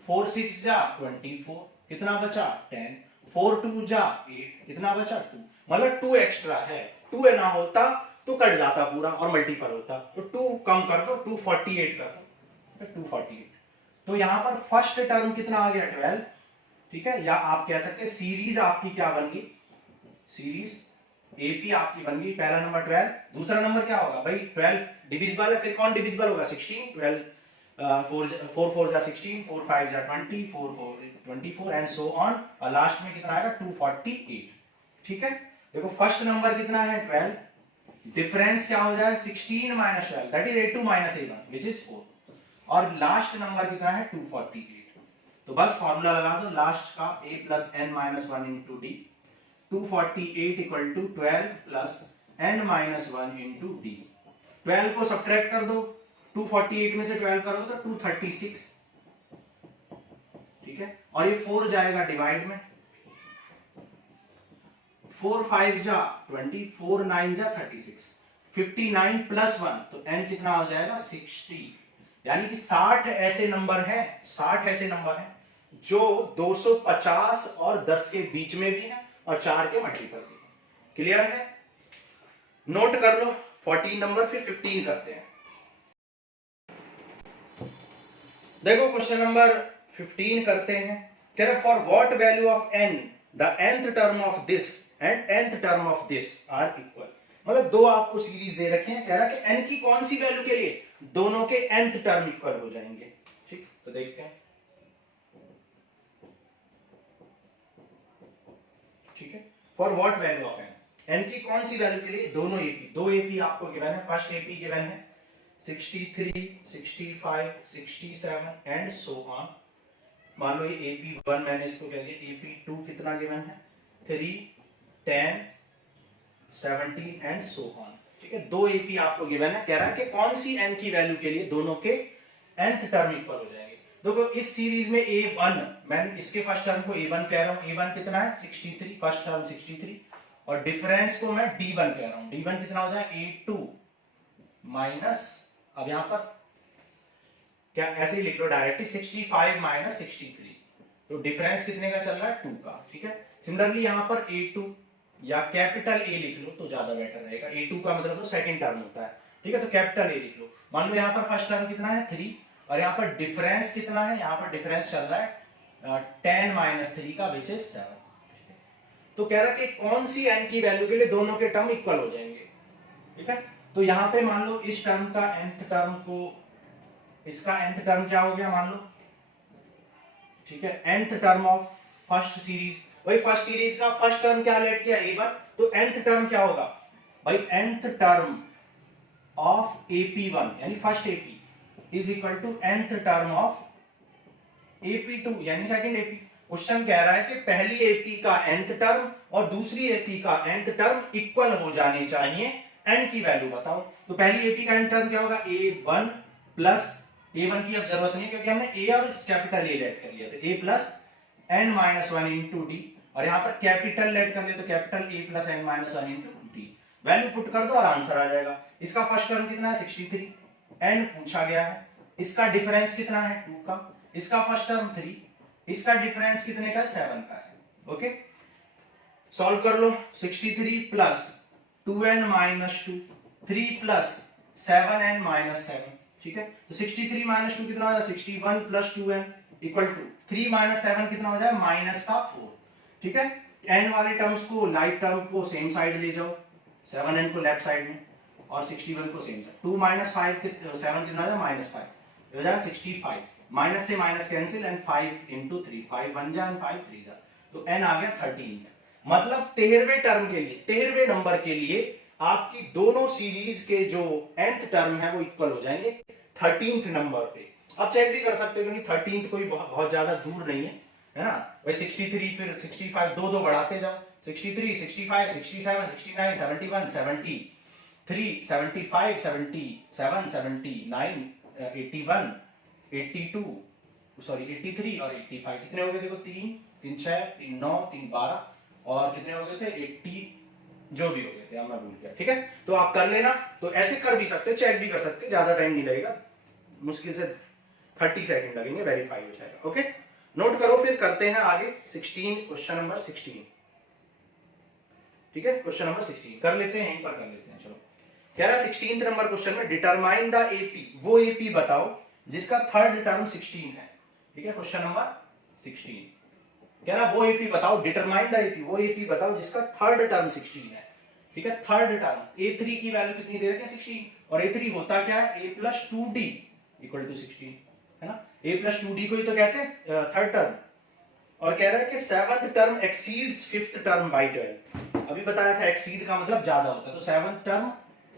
4 6 जा 24, कितना बचा 10, 4 2 जा 8, कितना बचा 2, मतलब 2 एक्स्ट्रा है, 2 ना होता तो कट जाता पूरा और मल्टीपल होता, तो 2 कम कर दो, 248 कर दो, 248। तो यहां पर फर्स्ट टर्म कितना आ गया 12। ठीक है, या आप कह सकते हैं सीरीज आपकी क्या बन गई, सीरीज एपी आपकी बन गई, पहला नंबर 12, दूसरा नंबर क्या होगा भाई 12 डिविजिबल है, फिर कौन डिविजिबल होगा 16, 12 4 4 जा 16, 4 5 जा 20, 4 4 24 एंड सो ऑन, और लास्ट में कितना आएगा 248। ठीक है, देखो फर्स्ट नंबर कितना है 12, डिफरेंस क्या हो जाए 16 minus 12, that is a2 minus a1 which is 4, और लास्ट नंबर कितना है 248। तो बस फॉर्मूला लगा दो लास्ट का, a plus n minus 1 into d, 248 equal to 12 plus n minus 1 into d. 12 को सब्ट्रैक्ट कर दो, 248 में से 12 करोगे तो 236। ठीक है, और ये 4 जाएगा डिवाइड में, 4 5 जा 20, 4 9 जा 36, 59 प्लस 1 तो n कितना हो जाएगा 60। यानी कि 60 ऐसे नंबर है, 60 ऐसे नंबर है जो 250 और 10 के बीच में भी है और 4 के मल्टीपल भी। क्लियर है, नोट कर लो 14 नंबर, फिर 15 करते हैं। देखो क्वेश्चन नंबर 15 करते हैं, कह रहे for what value of n the nth term of this and nth term of this are equal. मतलब दो आपको सीरीज दे रखे हैं, कह रहा है कि n की कौन सी वैल्यू के लिए दोनों के nth टर्म इक्वल हो जाएंगे। ठीक, तो देखते हैं। ठीक है, for what value of n की कौन सी वैल्यू के लिए दोनों एपी, दो एपी आपको गिवन है, फर्स्ट एपी गिवन है 63 65 67 एंड सो ऑन। मान लो ये AP1 मैंने इसको कह दिया, AP2 कितना गिवन है 3 10 17 एंड सो ऑन। ठीक है, दो एपी आपको गिवन है, कह रहा है कि कौन सी n की वैल्यू के लिए दोनों के nth टर्म इक्वल हो जाएंगे। देखो इस सीरीज में A1, मैं इसके फर्स्ट टर्म को A1 कह रहा हूं, A1 कितना है 63, फर्स्ट टर्म 63, और डिफरेंस को मैं D1 कह रहा हूं, D1 कितना हो जाए A2 माइनस, अब यहां पर क्या ऐसे ही लिख लो डायरेक्टली 65 माइनस 63, तो डिफरेंस कितने का चल रहा है 2 का। ठीक है, सिमिलरली यहां पर A2 या कैपिटल A लिख लो तो ज्यादा बेटर रहेगा, A2 का मतलब तो सेकंड टर्म होता है। ठीक है, तो कैपिटल A लिख लो। मान लो यहां पर फर्स्ट टर्म कितना है 3, और यहां पर डिफरेंस कितना है, यहां पर डिफरेंस चल रहा है 10 माइनस 3 का विच इज 7। तो कह रहा है कि कौन सी n की वैल्यू के लिए दोनों के टर्म इक्वल हो जाएंगे। ठीक है, तो यहां पे मान लो इस टर्म का nth टर्म को, इसका nth टर्म क्या हो गया मान लो। ठीक है, nth term of first series, भाई फर्स्ट सीरीज का फर्स्ट टर्म क्या लेट किया A1, तो nth टर्म क्या होगा भाई, nth टर्म ऑफ AP1 यानी first AP is equal to nth term of AP2 यानी सेकंड AP। क्वेश्चन कह रहा है कि पहली AP का nth टर्म और दूसरी AP का nth टर्म इक्वल हो जाने चाहिए, n की वैल्यू बताओ। तो पहली AP का nth टर्म क्या होगा A1 प्लस, A1 की अब जरूरत नहीं है क्योंकि हमने A और कैपिटल A लेट कर लिया, तो A plus n minus 1 into D, और यहां पर कैपिटल लेट कर लिया तो capital A plus n minus 1 into D. Value put कर दो और आंसर आ जाएगा। इसका फर्स्ट टर्म कितना है 63, n पूछा गया है, इसका डिफरेंस कितना है 2 का, इसका फर्स्ट टर्म 3, इसका डिफरेंस कितने का है 7 का है। ओके, सॉल्व कर लो। 63 plus 2n minus 2, 3 plus 7n minus 7, ठीक है। तो 63 माइनस 2 कितना हो जाएगा, 61 plus 2n equal to 3 minus 7 कितना हो जाएगा, माइनस का 4, ठीक है। n वाले टर्म्स को, लाइट टर्म को सेम साइड ले जाओ, 7n को लेफ्ट साइड में और 61 को सेम साइड। 2 माइनस 5 7 कितना हो जाएगा, माइनस 5 हो जाएगा 65, माइनस से माइनस कैंसिल एंड 5 इंटू 3, 5 1 जा एंड 5 3 जा, तो n आ गया 13। मतलब 13वें टर्म के लिए, 13वें नंबर के लिए आपकी दोनों सीरीज के जो nth टर्म है वो इक्वल हो जाएंगे 13th नंबर पे। अब चेक भी कर सकते हो क्योंकि 13th कोई बहुत ज्यादा दूर नहीं है ना। भाई 63 फिर 65, दो बढ़ाते जाओ, 63 65 67 69 71 73 75 77 79 81 82 सॉरी 83 और 85 कितने हो गए देखो, 3 3 6 3 9 3 12 और कितने हो गए थे 80, जो भी हो गए थे, अब मैं भूल गया, ठीक है। तो आप कर लेना, तो ऐसे कर भी सकते, चेक भी कर सकते, ज्यादा टाइम नहीं लगेगा, मुश्किल से 30 सेकंड लगेंगे, वेरीफाई हो जाएगा। ओके, नोट करो, फिर करते हैं आगे 16, क्वेश्चन नंबर 16, ठीक है। क्वेश्चन नंबर 16 कर लेते हैं, यहीं पर कर लेते हैं। चलो, कह रहा है 16th नंबर क्वेश्चन में डिटरमाइन द एपी, वो एपी बताओ जिसका थर्ड टर्म 16 है, ठीक है। क्वेश्चन नंबर 16 कह रहा वो एपी बताओ, डिटरमाइन द एपी, वो एपी बताओ जिसका थर्ड टर्म 16 है, ठीक है। थर्ड टर्म a3 की वैल्यू कितनी दे रखे हैं, 16, और a3 होता क्या है, a plus 2d equal to 16, है ना। a प्लस 2d को ही तो कहते हैं थर्ड टर्म, और कह रहा है कि seventh term exceeds fifth term by 12। अभी बताया था एक्सीड का मतलब ज्यादा होता है, तो सेवंथ टर्म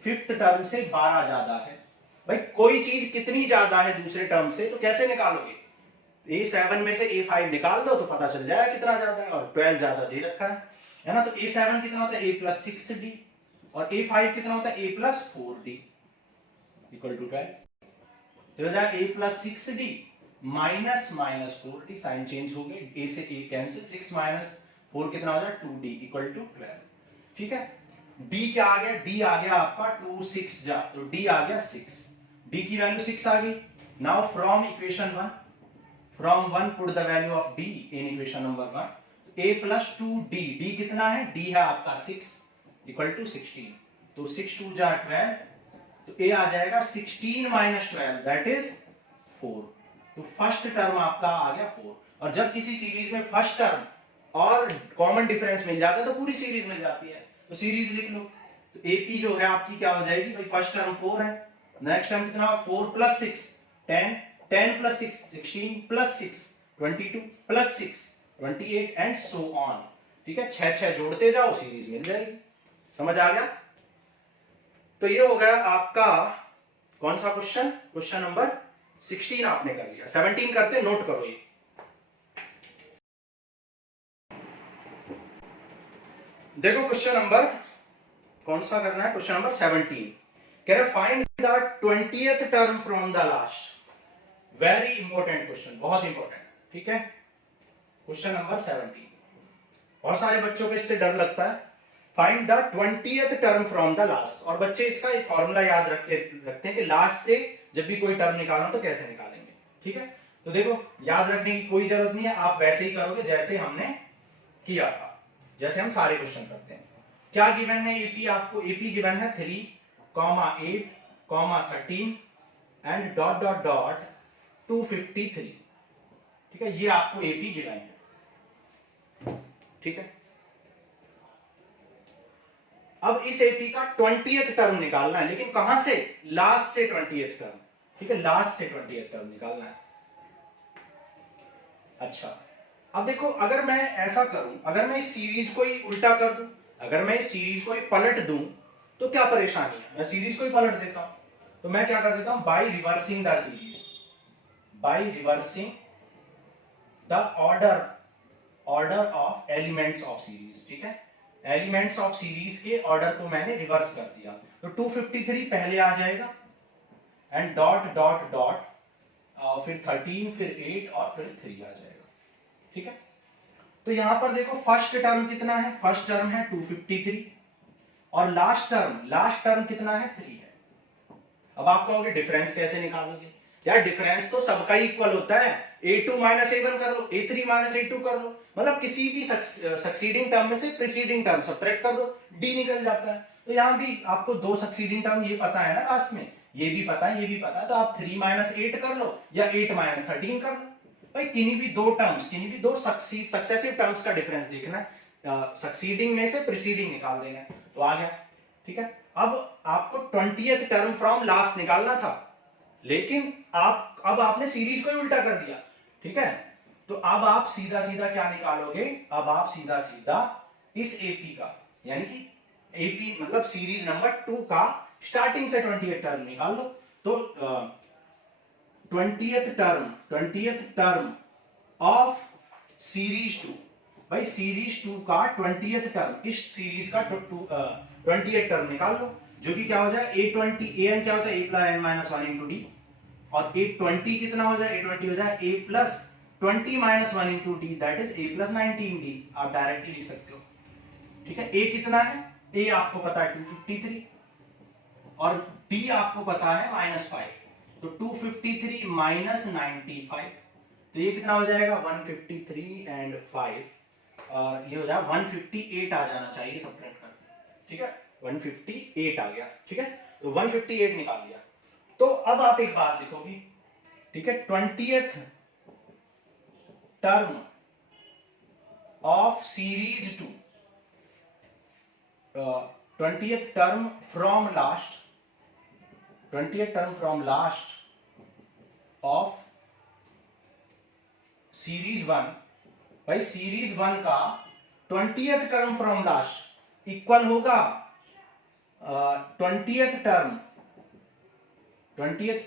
फिफ्थ टर्म से 12 ज्यादा है। भाई कोई चीज कितनी ज्यादा है दूसरे टर्म से तो कैसे निकालोगे, a7 में से a5 निकाल दो तो पता चल जाएगा कितना ज्यादा है, और 12 ज्यादा दे रखा है ना। तो a7 कितना होता है a प्लस 6d, और a5 कितना होता है a plus 4d equal to 12, तो हो जाएगा a plus 6d minus minus 4d, sign change हो गए, a से a कैंसिल, 6 माइनस 4 कितना हो जाएगा 2d इक्वल टू 12, ठीक है। d क्या आ गया, d आ गया आपका 2 6 जा, तो d आ गया 6, d की वैल्यू 6 आ गई। Now from equation 1, from 1 put the value of d in equation number 1, a plus 2d, d कितना है, d है आपका 6 इक्वल टू 16, तो 6 2 जा 12, तो a आ जाएगा 16 माइनस 12 दैट इज 4, तो फर्स्ट टर्म आपका आ गया 4। और जब किसी सीरीज में फर्स्ट टर्म और कॉमन डिफरेंस मिल जाता है तो पूरी सीरीज मिल जाती है, तो सीरीज लिख लो, तो AP जो है आपकी क्या हो जाएगी, भाई फर्स्ट टर्म 4 है, नेक्स्ट टर्म कितना 4 plus 6 10, 10 plus 6 16 plus 6 22 plus 6 28 and so on, ठीक है। 6 6 जोड़ते जाओ, सीरीज मिल जाएगी। समझ आ गया। तो ये हो गया आपका कौन सा क्वेश्चन, क्वेश्चन नंबर 16 आपने कर लिया। 17 करते, नोट करो ये। देखो क्वेश्चन नंबर कौन सा करना है, क्वेश्चन नंबर 17 कह रहे find the 20th term from the last, very important question, बहुत इंपॉर्टेंट, ठीक है। क्वेश्चन नंबर 17, बहुत सारे बच्चों को इससे डर लगता है, find the 20th term from the last, और बच्चे इसका एक फॉर्मूला याद रखते हैं कि लास्ट से जब भी कोई टर्म निकालना तो कैसे निकालेंगे, ठीक है। तो देखो याद रखने की कोई जरूरत नहीं है, आप वैसे ही करोगे जैसे हमने किया था, जैसे हम सारे क्वेश्चन करते हैं। क्या गिवन है एपी, आपको एपी गिवन है 3, 8, 13 एंड डॉट डॉट डॉट 253, ठीक है, ये आपको एपी गिवन है, ठीक है। अब इस एपी का 20th टर्म निकालना है, लेकिन कहां से, लास्ट से 20th टर्म, ठीक है, लास्ट से 20th टर्म निकालना है। अच्छा, अब देखो अगर मैं ऐसा करूं, अगर मैं इस सीरीज को ही उल्टा कर दूं, अगर मैं इस सीरीज को ही पलट दूं तो क्या परेशानी है, मैं सीरीज को ही पलट देता हूं, तो मैं क्या कर देता हूं, by reversing the series, by reversing the order of elements of series, ठीक है। एलिमेंट्स ऑफ सीरीज के ऑर्डर को मैंने रिवर्स कर दिया, तो 253 पहले आ जाएगा एंड डॉट डॉट डॉट फिर 13 फिर 8 और फिर 3 आ जाएगा, ठीक है। तो यहां पर देखो फर्स्ट टर्म कितना है, फर्स्ट टर्म है 253 और लास्ट टर्म कितना है 3 है। अब आप कहोगे डिफरेंस कैसे निकालोगे, यार डिफरेंस तो सबका इक्वल होता है, a2 माइनस a1 कर लो, a3 माइनस a2 कर लो, मतलब किसी भी सक्सीडिंग टर्म में से प्रीसीडिंग टर्म सब्ट्रैक्ट कर दो, d निकल जाता है। तो यहाँ भी आपको दो सक्सीडिंग टर्म ये पता है ना लास्ट में, ये भी पता है ये भी पता है, तो आप 3 माइनस 8 कर लो या 8 माइनस 13 कर लो। भाई किन्हीं भी दो टर्म्स, किन्हीं भी दो सक्सेसिव टर्म्स का डिफरेंस देखना है, सक्सीडिंग में से प्रीसीडिंग निकाल देना है, तो आ गया। ठीक है, अब आपको 20th टर्म फ्रॉम लास्ट निकालना था, लेकिन अब आपने सीरीज को ही उल्टा कर दिया। ठीक है, तो अब आप सीधा सीधा क्या निकालोगे, अब आप सीधा सीधा इस एपी का, यानी कि एपी मतलब सीरीज नंबर 2 का स्टार्टिंग से 20th टर्म निकाल लो। तो 20th टर्म ऑफ सीरीज 2, भाई सीरीज 2 का 20th टर्म, इस सीरीज का 20th टर्म निकाल लो, जो कि क्या हो जाए a20, an क्या होता है a plus n minus 1 into D, और a20 कितना हो जाए, a20 हो जाए a plus 20 minus 1 into d, that is a plus 19 D, आप डायरेक्टली लिख सकते हो। ठीक है, a कितना है, a आपको पता है 253, और d आपको पता है -5, तो 253 माइनस 95, तो ये कितना हो जाएगा 153 एंड 5, और ये हो जाएगा 158 आ जाना चाहिए सब्ट्रैक्ट करके। ठीक है, 158 आ गया। ठीक है, तो 158 निकाल लिया। तो अब आप एक बात लिखोगी, ठीक है, 20th term of series 2, 20th term from last, 20th term from last of series 1, भाई सीरीज 1 का 20th term from last equal होगा 20th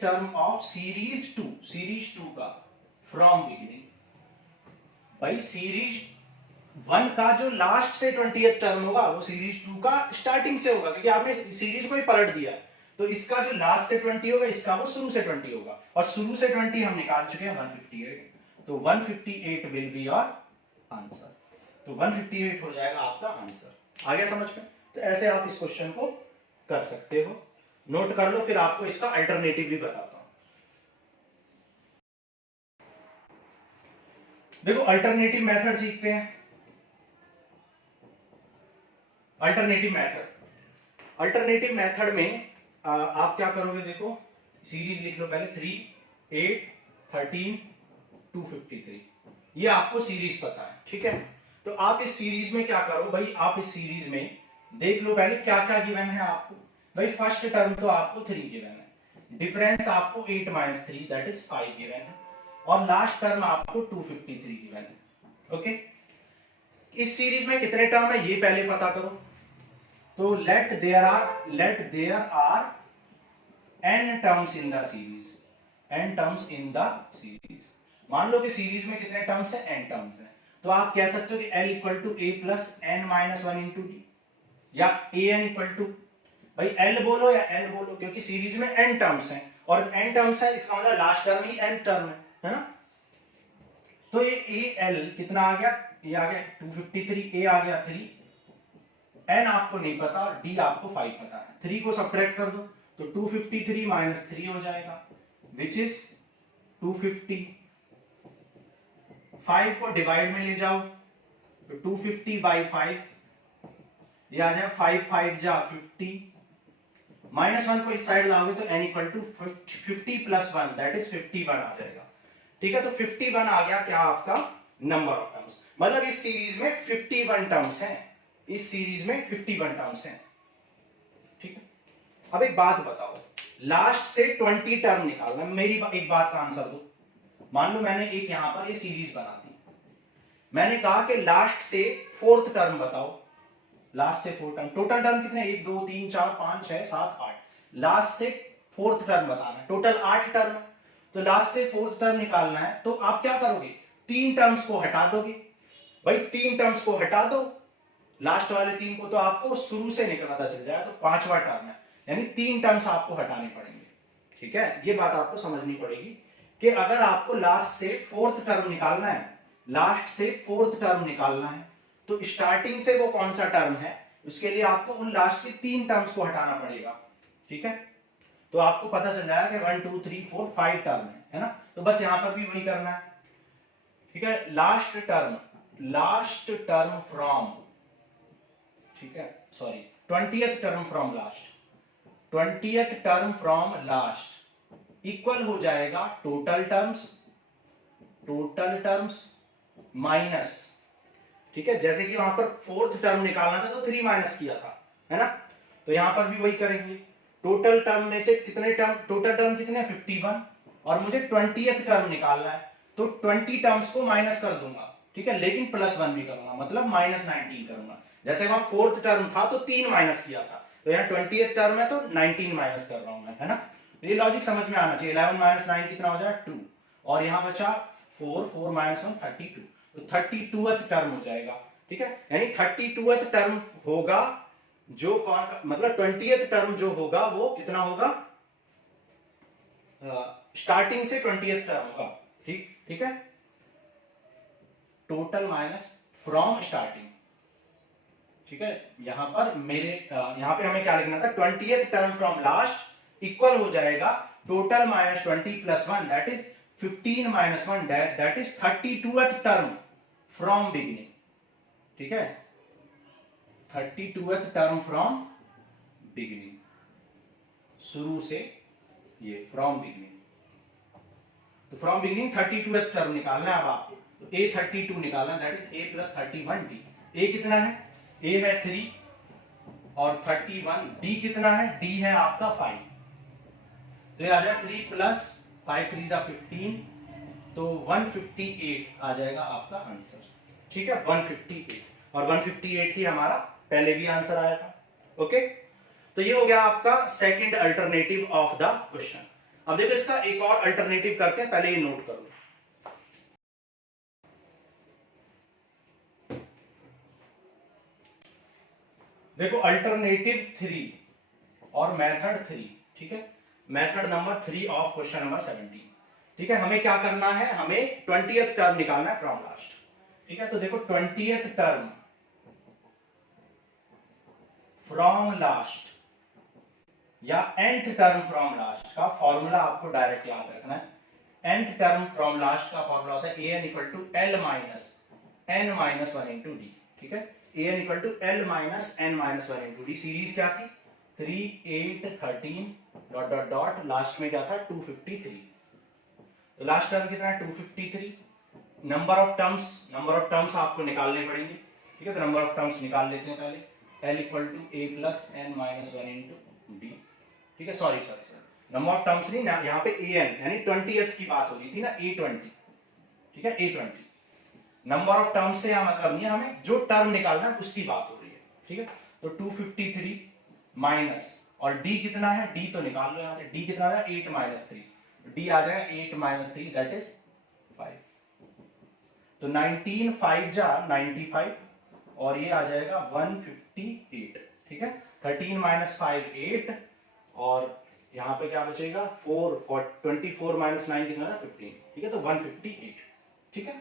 term of series 2, series 2 का फ्रॉम बिगिनिंग। भाई सीरीज 1 का जो लास्ट से 20th टर्म होगा वो सीरीज 2 का स्टार्टिंग से होगा, क्योंकि आपने सीरीज को ही पलट दिया है, तो इसका जो लास्ट से 20 होगा इसका वो शुरू से 20 होगा, और शुरू से 20 हम निकाल चुके हैं 158, तो 158 विल बी योर आंसर, तो 158 हो जाएगा आपका आंसर। आ गया समझ में? तो ऐसे आप इस क्वेश्चन को कर सकते हो, नोट कर लो, फिर आपको इसका अल्टरनेटिव भी बताता हूं। देखो अल्टरनेटिव मेथड सीखते हैं। अल्टरनेटिव मेथड में आप क्या करोगे, देखो सीरीज लिख लो पहले, 3 8 13 253, ये आपको सीरीज पता है। ठीक है, तो आप इस सीरीज में क्या करो भाई, आप इस सीरीज में देख लो पहले क्या क्या गिवन है आपको। भाई फर्स्ट टर्म तो आपको 3 गिवन है, डिफरेंस आपको 8 माइनस 3 दैट इज 5 गिवन है, और लास्ट टर्म आपको 253 गिवन है। ओके, इस सीरीज में कितने टर्म है ये पहले पता करो। तो let there are n terms in the series, n terms in the series. मान लो कि सीरीज में कितने टर्म्स है, n टर्म्स है, तो आप कह सकते हो कि l equal to a plus n minus 1 into d, या an इक्वल टू, भाई l बोलो या l बोलो, क्योंकि सीरीज में n टर्म्स हैं, और n टर्म्स है इसका मतलब लास्ट टर्म ही n टर्म है ना। तो ये al कितना आ गया, ये आ गया 253, a आ गया 3, n आपको नहीं पता और d आपको 5 पता है, 3 को सब्ट्रैक्ट कर दो तो 253 माइनस 3 हो जाएगा, विच इज 250। 5 को डिवाइड में ले जाओ तो 250 बाई 5, ये आ जाए 5 5 जा 50, माइनस 1 को इस साइड लाओगे तो n equal to 50 plus 1 that is 51 आ जाएगा। ठीक है, तो 51 आ गया क्या आपका नंबर ऑफ टर्म्स, मतलब इस सीरीज में 51 टर्म्स हैं, इस सीरीज में 51 टर्म्स हैं। ठीक है, अब एक बात बताओ, लास्ट से 20 टर्म निकालना, मेरी एक बात का आंसर दो। मान लो मैंने एक यहां पर ये सीरीज बना दी, मैंने कहा कि लास्ट से 4th टर्म बताओ, लास्ट से 4 टर्म, टोटल टर्म कितने 1 2 3 4 5 6 7 8, लास्ट से 4th टर्म बताना है, टोटल 8 टर्म है, तो लास्ट से 4th टर्म निकालना है, तो आप क्या करोगे 3 टर्म्स को हटा दोगे। भाई 3 टर्म्स को हटा दो, लास्ट वाले 3 को तो आपको शुरू से निकालना चल जाएगा, तो 5वां टर्म है, यानी 3 टर्म्स आपको हटाने पड़ेंगे। ठीक है, ये बात आपको समझनी पड़ेगी कि अगर आपको लास्ट से 4th टर्म निकालना है, लास्ट से 4th टर्म निकालना है, तो स्टार्टिंग से वो कौन सा टर्म है उसके लिए आपको उन लास्ट के 3 टर्म्स को हटाना पड़ेगा। ठीक है, तो तो आपको पता चल जाएगा कि 1 2 3 4 5 टर्म है ना। तो बस यहां पर भी वही करना है, ठीक है। लास्ट टर्म फ्रॉम, ठीक है, sorry 20th term from last, 20th term from last equal हो जाएगा टोटल टर्म्स माइनस, ठीक है। जैसे कि वहां पर 4th टर्म निकालना था तो 3 माइनस किया था, है ना। तो यहां पर भी वही करेंगे। टोटल टर्म में से कितने टर्म, टोटल टर्म कितने हैं 51, और मुझे 20th टर्म निकालना है, तो 20 टर्म्स को माइनस कर दूंगा, ठीक है, लेकिन +1 भी करूंगा, मतलब -19 करूंगा। जैसे वहां 4th टर्म था तो 3 माइनस किया था, तो यहाँ 20th टर्म है तो 19 माइनस कर रहा हूं मैं, है ना। ये लॉजिक समझ में आना चाहिए। 11 - 9 कितना हो जाएगा 2, और यहाँ बचा 4, 4 - 1 32, तो 32th टर्म हो जाएगा, ठीक है। यानी 32th टर्म होगा जो मतलब 20th टर्म जो होगा वो कितना होगा, स्टार्टिंग से 20th टर्म होगा, ठीक है। टोटल माइनस फ्रॉम स्टार्टिंग, ठीक है। यहां पर मेरे यहां पे हमें क्या लिखना था, 20th term from last equal हो जाएगा total -20 + 1 that is 15 - 1 that is 32th term from beginning, ठीक है। 32th टर्म फ्रॉम बिगिनिंग, शुरू से, ये फ्रॉम बिगिनिंग, तो फ्रॉम बिगिनिंग 32th टर्म निकालना है अब आपको, तो a 32 निकालना, that is a + 31d। a कितना है, a है 3 और 31, d कितना है, d है आपका 5, तो ये आ जाएगा 3 + 5 3 = 15, तो 158 आ जाएगा आपका आंसर, ठीक है। 158, और 158 ही हमारा पहले भी आंसर आया था, ओके। तो ये हो गया आपका second alternative of the question. अब देखो इसका एक और अल्टरनेटिव करते हैं, पहले ये नोट करो। देखो अल्टरनेटिव 3 और मेथड 3, ठीक है, method number 3 of question number 17, ठीक है। हमें क्या करना है, हमें 20th टर्म निकालना है फ्रॉम लास्ट, ठीक है। तो देखो 20th टर्म फ्रॉम लास्ट या nth टर्म फ्रॉम लास्ट का फॉर्मूला आपको डायरेक्ट याद रखना है। nth टर्म फ्रॉम लास्ट का फॉर्मूला होता है an = l - n - 1 × d, ठीक है। an = l - n - 1 × d। Series क्या थी, 3 8 13 ... लास्ट में क्या था 253, तो लास्ट टर्म कितना है 253। नंबर ऑफ टर्म्स आपको निकालने पड़ेंगे, ठीक है। तो नंबर ऑफ टर्म्स निकाल लेते हैं पहले। l = a + n - 1 × d, ठीक है। सॉरी नंबर ऑफ टर्म्स नहीं, यहाँ पे an यानी 20th की बात हो रही थी ना, a20, ठीक है, a20। नंबर ऑफ टर्म्स से यहाँ मतलब नहीं है, हमें जो टर्म निकालना है उसकी बात हो रही है, ठीक है। तो 253 माइनस, और d कितना है, d तो निकाल लो यहाँ से, d कितना है 8 - 3, d आ जाएगा 8 - 3 दैट इज 5, तो 19 5 जा 95, और ये आ जाएगा 158, ठीक है। 13 - 5 8, और यहाँ पे क्या बचेगा 4 24 - 9 कितना है 15, ठीक है। तो 158, ठीक है।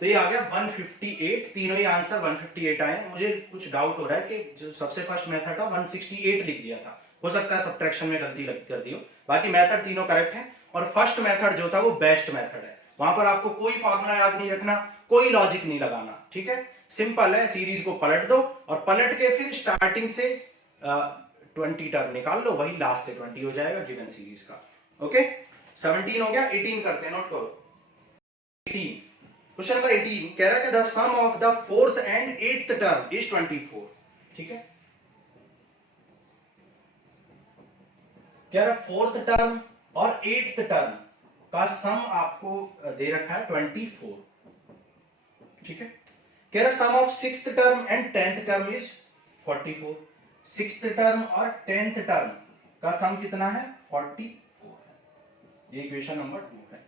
तो ये आ गया 158, तीनों ही आंसर 158 आए। मुझे कुछ डाउट हो रहा है कि जो सबसे फर्स्ट मेथड था 168 लिख दिया था, हो सकता है सब्ट्रैक्शन में गलती कर दी हो, बाकी मेथड तीनों करेक्ट है। और फर्स्ट मेथड जो था वो बेस्ट मेथड है, वहां पर आपको कोई फॉर्मूला याद नहीं रखना, कोई लॉजिक नहीं लगाना, ठीक है। सिंपल है, सीरीज को पलट दो और पलट के फिर स्टार्टिंग से 20 टर्म निकाल लो, वही लास्ट से 20 हो जाएगा गिवन सीरीज का, ओके। 17 हो गया, 18 करते हैं, नोट करो। 18, क्वेश्चन नंबर 18 कह रहा है कि the sum of the 4th and 8th term is 24, ठीक है। कह रहा है 4th टर्म और 8th टर्म का सम आपको दे रखा है 24, ठीक है। कह रहा है sum of 6th term and 10th term is 44, 6th term और 10th टर्म का सम कितना है 44 है। ये इक्वेशन नंबर 2 है।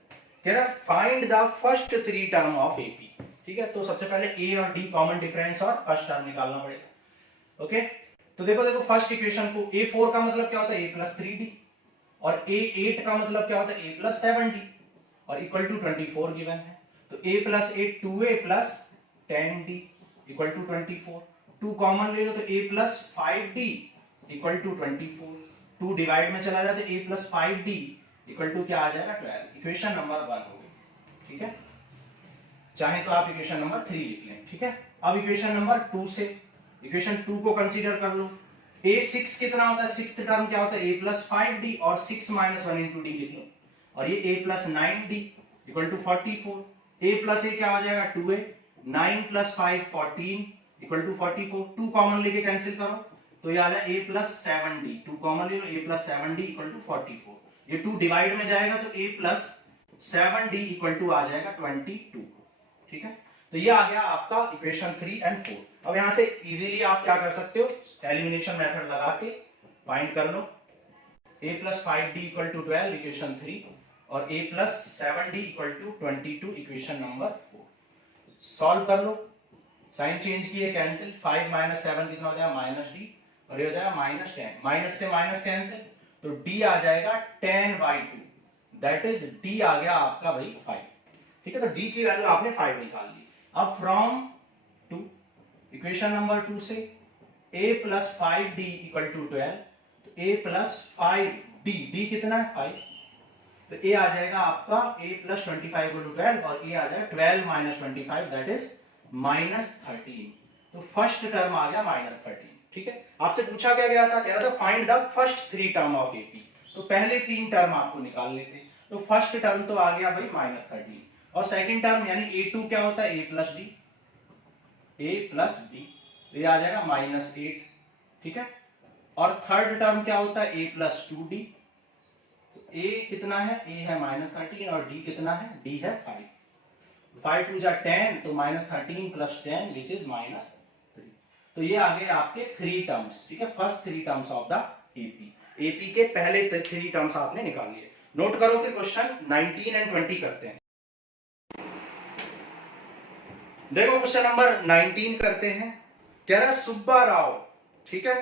कह रहा है find the first 3 term of AP, ठीक है। तो सबसे पहले ए और डी कॉमन डिफरेंस और फर्स्ट टर्म निकालना पड़ेगा, ओके। तो देखो फर्स्ट इक्वेशन को a4 का मतलब क्या होता है a + 3d, और a8 का मतलब क्या होता है a + 7d, और इक्वल टू 24 गिवन है। तो a + 8 2a + 10d equal to 24, 2 common ले लो तो a + 5d equal to 24, 2 divide में चला जाए तो a plus 5d equal to क्या आ जाएगा 12। इक्वेशन नंबर 1 हो गई, ठीक है। चाहे तो आप इक्वेशन नंबर 3 लिख लें, ठीक है। अब इक्वेशन नंबर 2 से इक्वेशन 2 को कंसीडर कर लो। a6 कितना होता है, सिक्स्थ टर्म क्या होता है a प्लस 5d और 6 माइनस 1 इंटू डी लिख लो, और ये a plus 9d equal to 44। a plus a क्या हो जाएगा 2a, 9 plus 5 14 equal to 44। 2 common लेके कैंसिल करो तो ये आ जाए a प्लस 7d, 2 कॉमन ले लो, a plus 7d equal to 44। ये 2 डिवाइड में जाएगा तो a plus 7d equal to आ जाएगा 22, ठीक है। तो ये आ गया आपका इक्वेशन 3 एंड 4। अब यहां से इजीली आप क्या कर सकते हो, एलिमिनेशन मेथड लगा के फाइंड कर लो a plus 5d equal to 12 equation 3 और a plus 7d equal to 22 equation number 4। Solve कर लो, साइन चेंज किए कैंसिल, 5 माइनस 7 कितना हो जाएगा माइनस d और ये हो जाएगा माइनस 10, माइनस से माइनस कैंसिल तो d आ जाएगा 10/2, दैट इज d आ गया आपका भाई 5, ठीक है। तो d की वैल्यू आपने 5 निकाल ली। अब फ्रॉम 2 इक्वेशन नंबर 2 से a plus 5d equal to 12, तो a प्लस 5d, d कितना है 5, तो a आ जाएगा आपका a प्लस 25 इक्वल टू 12 और a आ जाएगा 12 माइनस 25 दैट इज माइनस 13। तो फर्स्ट टर्म आ गया माइनस 13, ठीक है। आपसे पूछा क्या गया था, कह रहा था find the first 3 term of AP, तो पहले 3 टर्म आपको निकाल लेते। तो फर्स्ट टर्म तो आ गया भाई माइनस 13 और सेकंड टर्म यानी a2 क्या होता है a प्लस d, तो ये आ जाएगा माइनस 8, ठीक है। और थर्ड टर्म क्या होता है a प्लस 2d, तो a कितना है, a है माइनस 13 और d कितना है, d है 5, 5 2 जा 10 तो minus 13 plus 10 which is minus 3। तो ये आ गए आपके 3 टर्म्स, ठीक है, first 3 terms of the AP के पहले 3 टर्म्स आपने निकाल लिए। नोट करो, फिर क्वेश्चन 19 एंड 20 करते हैं। देखो क्वेश्चन नंबर 19 करते हैं। कह रहा है सुब्बा राव, ठीक है,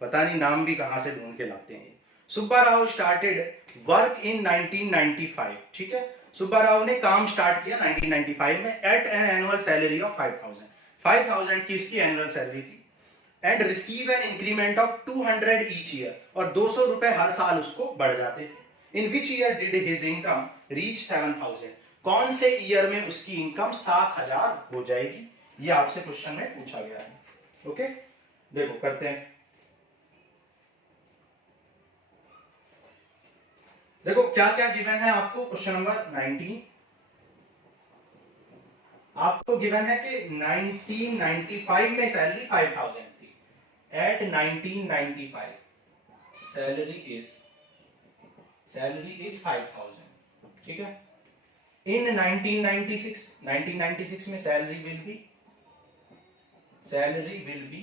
पता नहीं नाम भी कहां से ढूंढ के लाते हैं। Subba Rao started work in 1995, ठीक है। सुब्बा राव ने काम स्टार्ट किया 1995 में at an annual salary of 5000 की इसकी एनुअल सैलरी थी and receive an increment of 200 each year, और 200 रुपए हर साल उसको बढ़ जाते थे। In which year did his income reach 7000, कौन से ईयर में उसकी इनकम 7000 हो जाएगी, ये आपसे क्वेश्चन में पूछा गया है। ओके, देखो करते हैं। देखो क्या क्या गिवन है आपको, क्वेश्चन नंबर 19 आपको गिवन है कि 1995 में सैलरी 5000 थी। एट 1995 सैलरी इज 5000, ठीक है। इन 1996 में सैलरी विल बी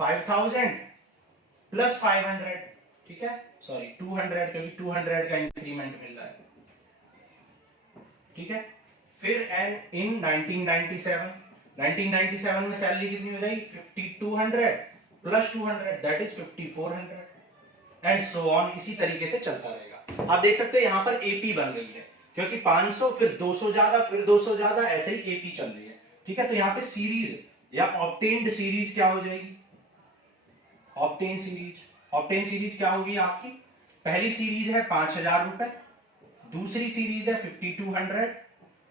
5000 प्लस 500, ठीक है, सॉरी 200, क्योंकि 200 का इंक्रीमेंट मिल रहा है, ठीक है। फिर इन 1997 में सैलरी कितनी हो जाएगी 5200 plus 200 that is 5400 and so on, इसी तरीके से चलता रहेगा। आप देख सकते हो यहां पर एपी बन गई है, क्योंकि 500 फिर 200 ज्यादा फिर 200 ज्यादा, ऐसे ही एपी चल रही है, ठीक है। तो यहां पे सीरीज या ऑब्टेन्ड सीरीज क्या हो जाएगी, ऑब्टेन सीरीज क्या होगी आपकी, पहली सीरीज है 5000 रुपए, दूसरी सीरीज है 5200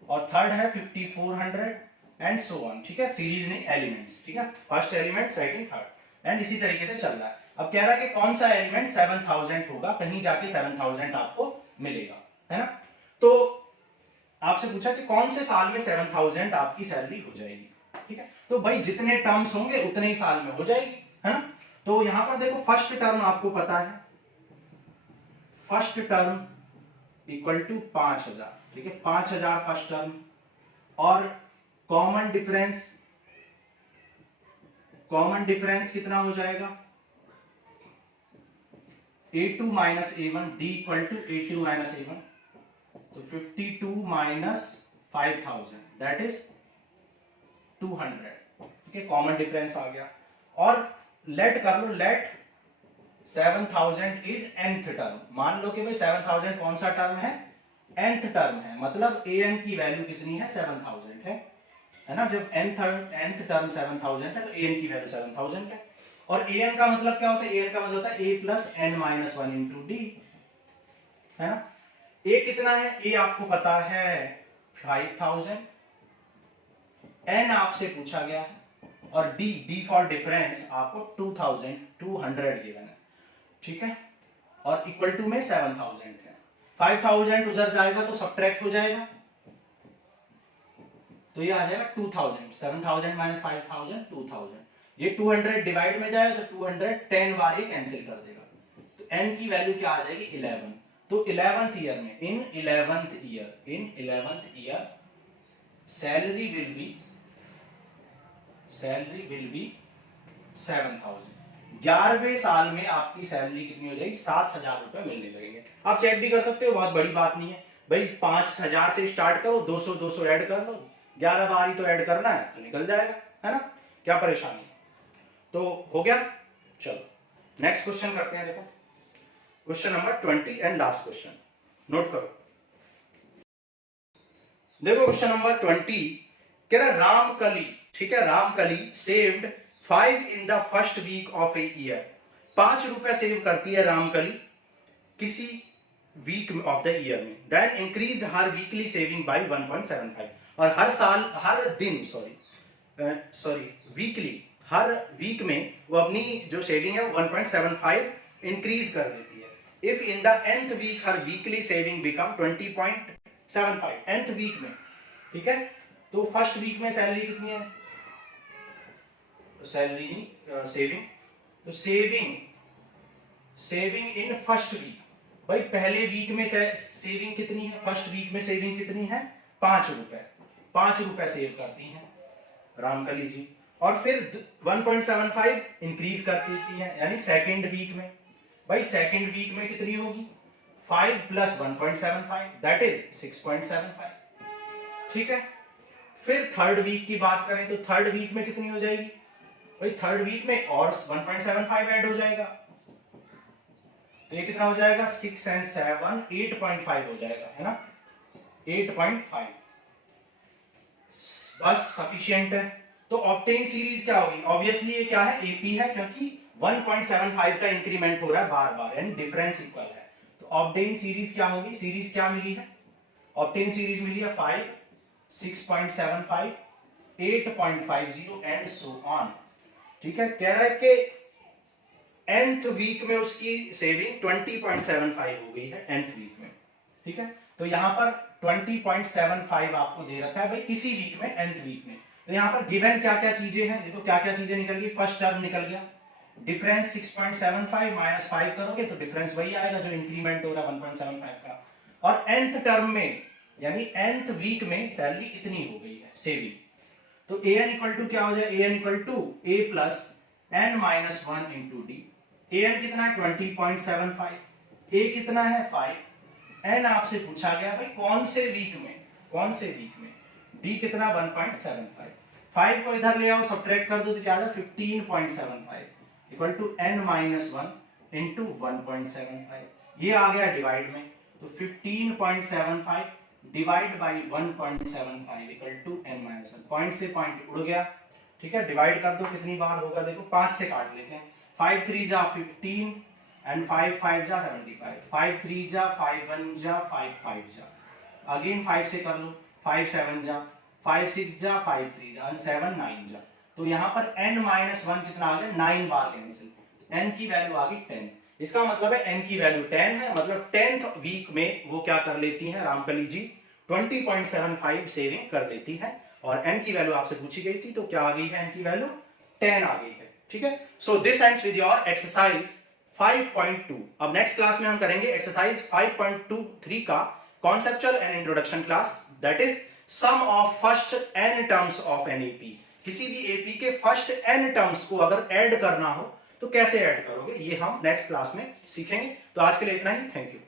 और थर्ड है 5400 एंड सो ऑन, ठीक है। सीरीज नहीं एलिमेंट्स, ठीक है, first element second third and इसी तरीके से चल रहा है। अब कह रहा है कि कौन सा एलिमेंट 7000 होगा, कहीं जाके 7000 आपको मिलेगा, है ना। तो आपसे पूछा कि कौन से साल में 7000 आपकी सैलरी हो जाएगी, ठीक है। तो भाई जितने टर्म्स होंगे उतने ही साल में हो जाएगी, है ना। तो यहां पर देखो फर्स्ट टर्म आपको पता है, फर्स्ट टर्म इक्वल टू 5000, ठीक है, 5000 फर्स्ट टर्म, और कॉमन डिफरेंस कितना हो जाएगा A2 minus A1, D equal to A2 minus A1, तो 52 माइनस 5000 दैट इज 200, ठीक है, कॉमन डिफरेंस आ गया। और लेट कर लो, लेट 7000 इज nth टर्म, मान लो कि भाई 7000 कौन सा टर्म है, nth टर्म है, मतलब an की वैल्यू कितनी है 7000 है ना। जब nth टर्म 7000 है तो an की वैल्यू 7000 है। और an का मतलब क्या होता है, an का मतलब होता है a plus n minus one into d, है ना। a कितना है, a आपको पता है 5000, n आपसे पूछा गया है, और d फॉर डिफरेंस आपको 2200 गिवन है, ठीक है, और इक्वल टू में 7000 है। 5000 उधर जाएगा तो सब्ट्रैक्ट हो जाएगा, तो ये आ जाएगा 2000, 7000 माइनस 5000 2000, ये 200 डिवाइड में जाएगा तो 210 बार ये कैंसिल कर देगा, तो n की वैल्यू क्या आ जाएगी 11। तो 11th ईयर में, इन 11th year salary will be 7000। 11वें साल में आपकी सैलरी कितनी हो जाएगी, 7000 रुपए मिलने लगेंगे। आप चेक भी कर सकते हो, बहुत बड़ी बात नहीं है भाई, 5000 से स्टार्ट करो, 200 ऐड कर लो, 11 बार ही तो ऐड करना है तो निकल जाएगा, है ना, क्या परेशानी है। तो हो गया, चलो नेक्स्ट क्वेश्चन करते हैं। देखो question number 20 and last question, note करो। देखो क्वेश्चन नंबर 20 कह रहा रामकली, ठीक है, Ramkali saved 5 in the first week of a year. 5 रुपए सेव करती है रामकली किसी वीक ऑफ द ईयर में, देन इंक्रीज हर वीकली सेविंग बाय 1.75, और हर साल, हर दिन, वीकली, हर वीक में वो अपनी जो सेविंग है 1.75 इंक्रीज कर देती है। If in the nth week हर weekly saving become 20.75, nth week में, ठीक है। तो फर्स्ट वीक में सैलरी कितनी है, सैलरी नहीं, सेविंग, तो सेविंग इन फर्स्ट वीक, भाई पहले वीक में सेविंग कितनी है, फर्स्ट वीक में सेविंग कितनी है 5 रुपए, 5 रुपए सेव करती हैं रामकली जी, और फिर 1.75 इंक्रीज कर देती है, यानी सेकेंड वीक में, भाई सेकेंड वीक में कितनी होगी 5 प्लस 1.75 दैट इज 6.75, ठीक है। फिर थर्ड वीक की बात करें तो थर्ड वीक में कितनी हो जाएगी, भाई थर्ड वीक में और 1.75 ऐड हो जाएगा, तो ये कितना हो जाएगा 6 and 7 8.5 हो जाएगा, है ना, 8.5 बस सफिशिएंट है। तो ऑब्टेन सीरीज क्या होगी, ऑब्वियसली ये क्या है एपी है, क्योंकि 1.75 का इंक्रीमेंट हो रहा है बार बार, यानी डिफरेंस इक्वल है। तो ऑब्टेन सीरीज क्या होगी, सीरीज क्या मिली है, ऑब्टेन सीरीज मिली है 5, 6.75, 8.50 एंड सो ऑन, ठीक है। कह रहा है कि nth वीक में उसकी सेविंग 20.75 हो गई है nth वीक में, ठीक है। तो यहां पर 20.75 आपको दे रखा है भाई किसी वीक में, nth वीक में। तो यहां पर गिवन क्या क्या चीजें हैं, देखो क्या क्या चीजें निकल गई। फर्स्ट टर्म निकल गया, डिफरेंस 6.75 माइनस 5 करोगे तो डिफरेंस वही आएगा जो इंक्रीमेंट हो रहा है 1.75 का। और nth टर्म में यानी nth वीक में सैलरी इतनी हो गई है सेविंग, तो an इक्वल टू क्या हो जाए, an equal to a plus n minus 1 into D. an कितना है 20.75, a कितना है 5, n आपसे पूछा गया भाई कौन से वीक में, कौन से वीक में, d कितना 1.75, 5 को इधर ले आओ सब्ट्रैक्ट कर दो तो क्या आ जाए 15.75 equal to n minus 1 into 1.75, ये आ गया डिवाइड में, तो 15.75 divide by 1.75 equal to n minus 1, point से पॉइंट उड़ गया, ठीक है। डिवाइड कर दो कितनी बार होगा, देखो 5 से काट लेते हैं, 5 3 जा 15 एंड 5 5 जा 75, 5 3 जा 5 1 जा 5 5 जा, अगेन 5 से कर लो, 5 7 जा 5 6 जा 5 3 जा 7 9 जा, तो यहाँ पर n माइनस 1 कितना आ गया 9 बार कैंसिल, n की वैल्यू आ गई 10, इसका मतलब है n की वैल्यू 10 है, मतलब 10th वीक में वो क्या कर लेती हैं रामकली जी 20.75 सेविंग कर लेती है, और n की वैल्यू आपसे पूछी गई थी तो क्या आ गई है, n की वैल्यू 10 आ गई है, ठीक है। So this ends with your exercise 5.2। अब नेक्स्ट क्लास में हम करेंगे एक्सरसाइज 5.23 का conceptual and introduction class, that is sum of first n terms of an AP. किसी भी एपी के फर्स्ट n टर्म्स को अगर ऐड करना हो तो कैसे ऐड करोगे, ये हम नेक्स्ट क्लास में सीखेंगे। तो आज के लिए इतना ही, थैंक यू।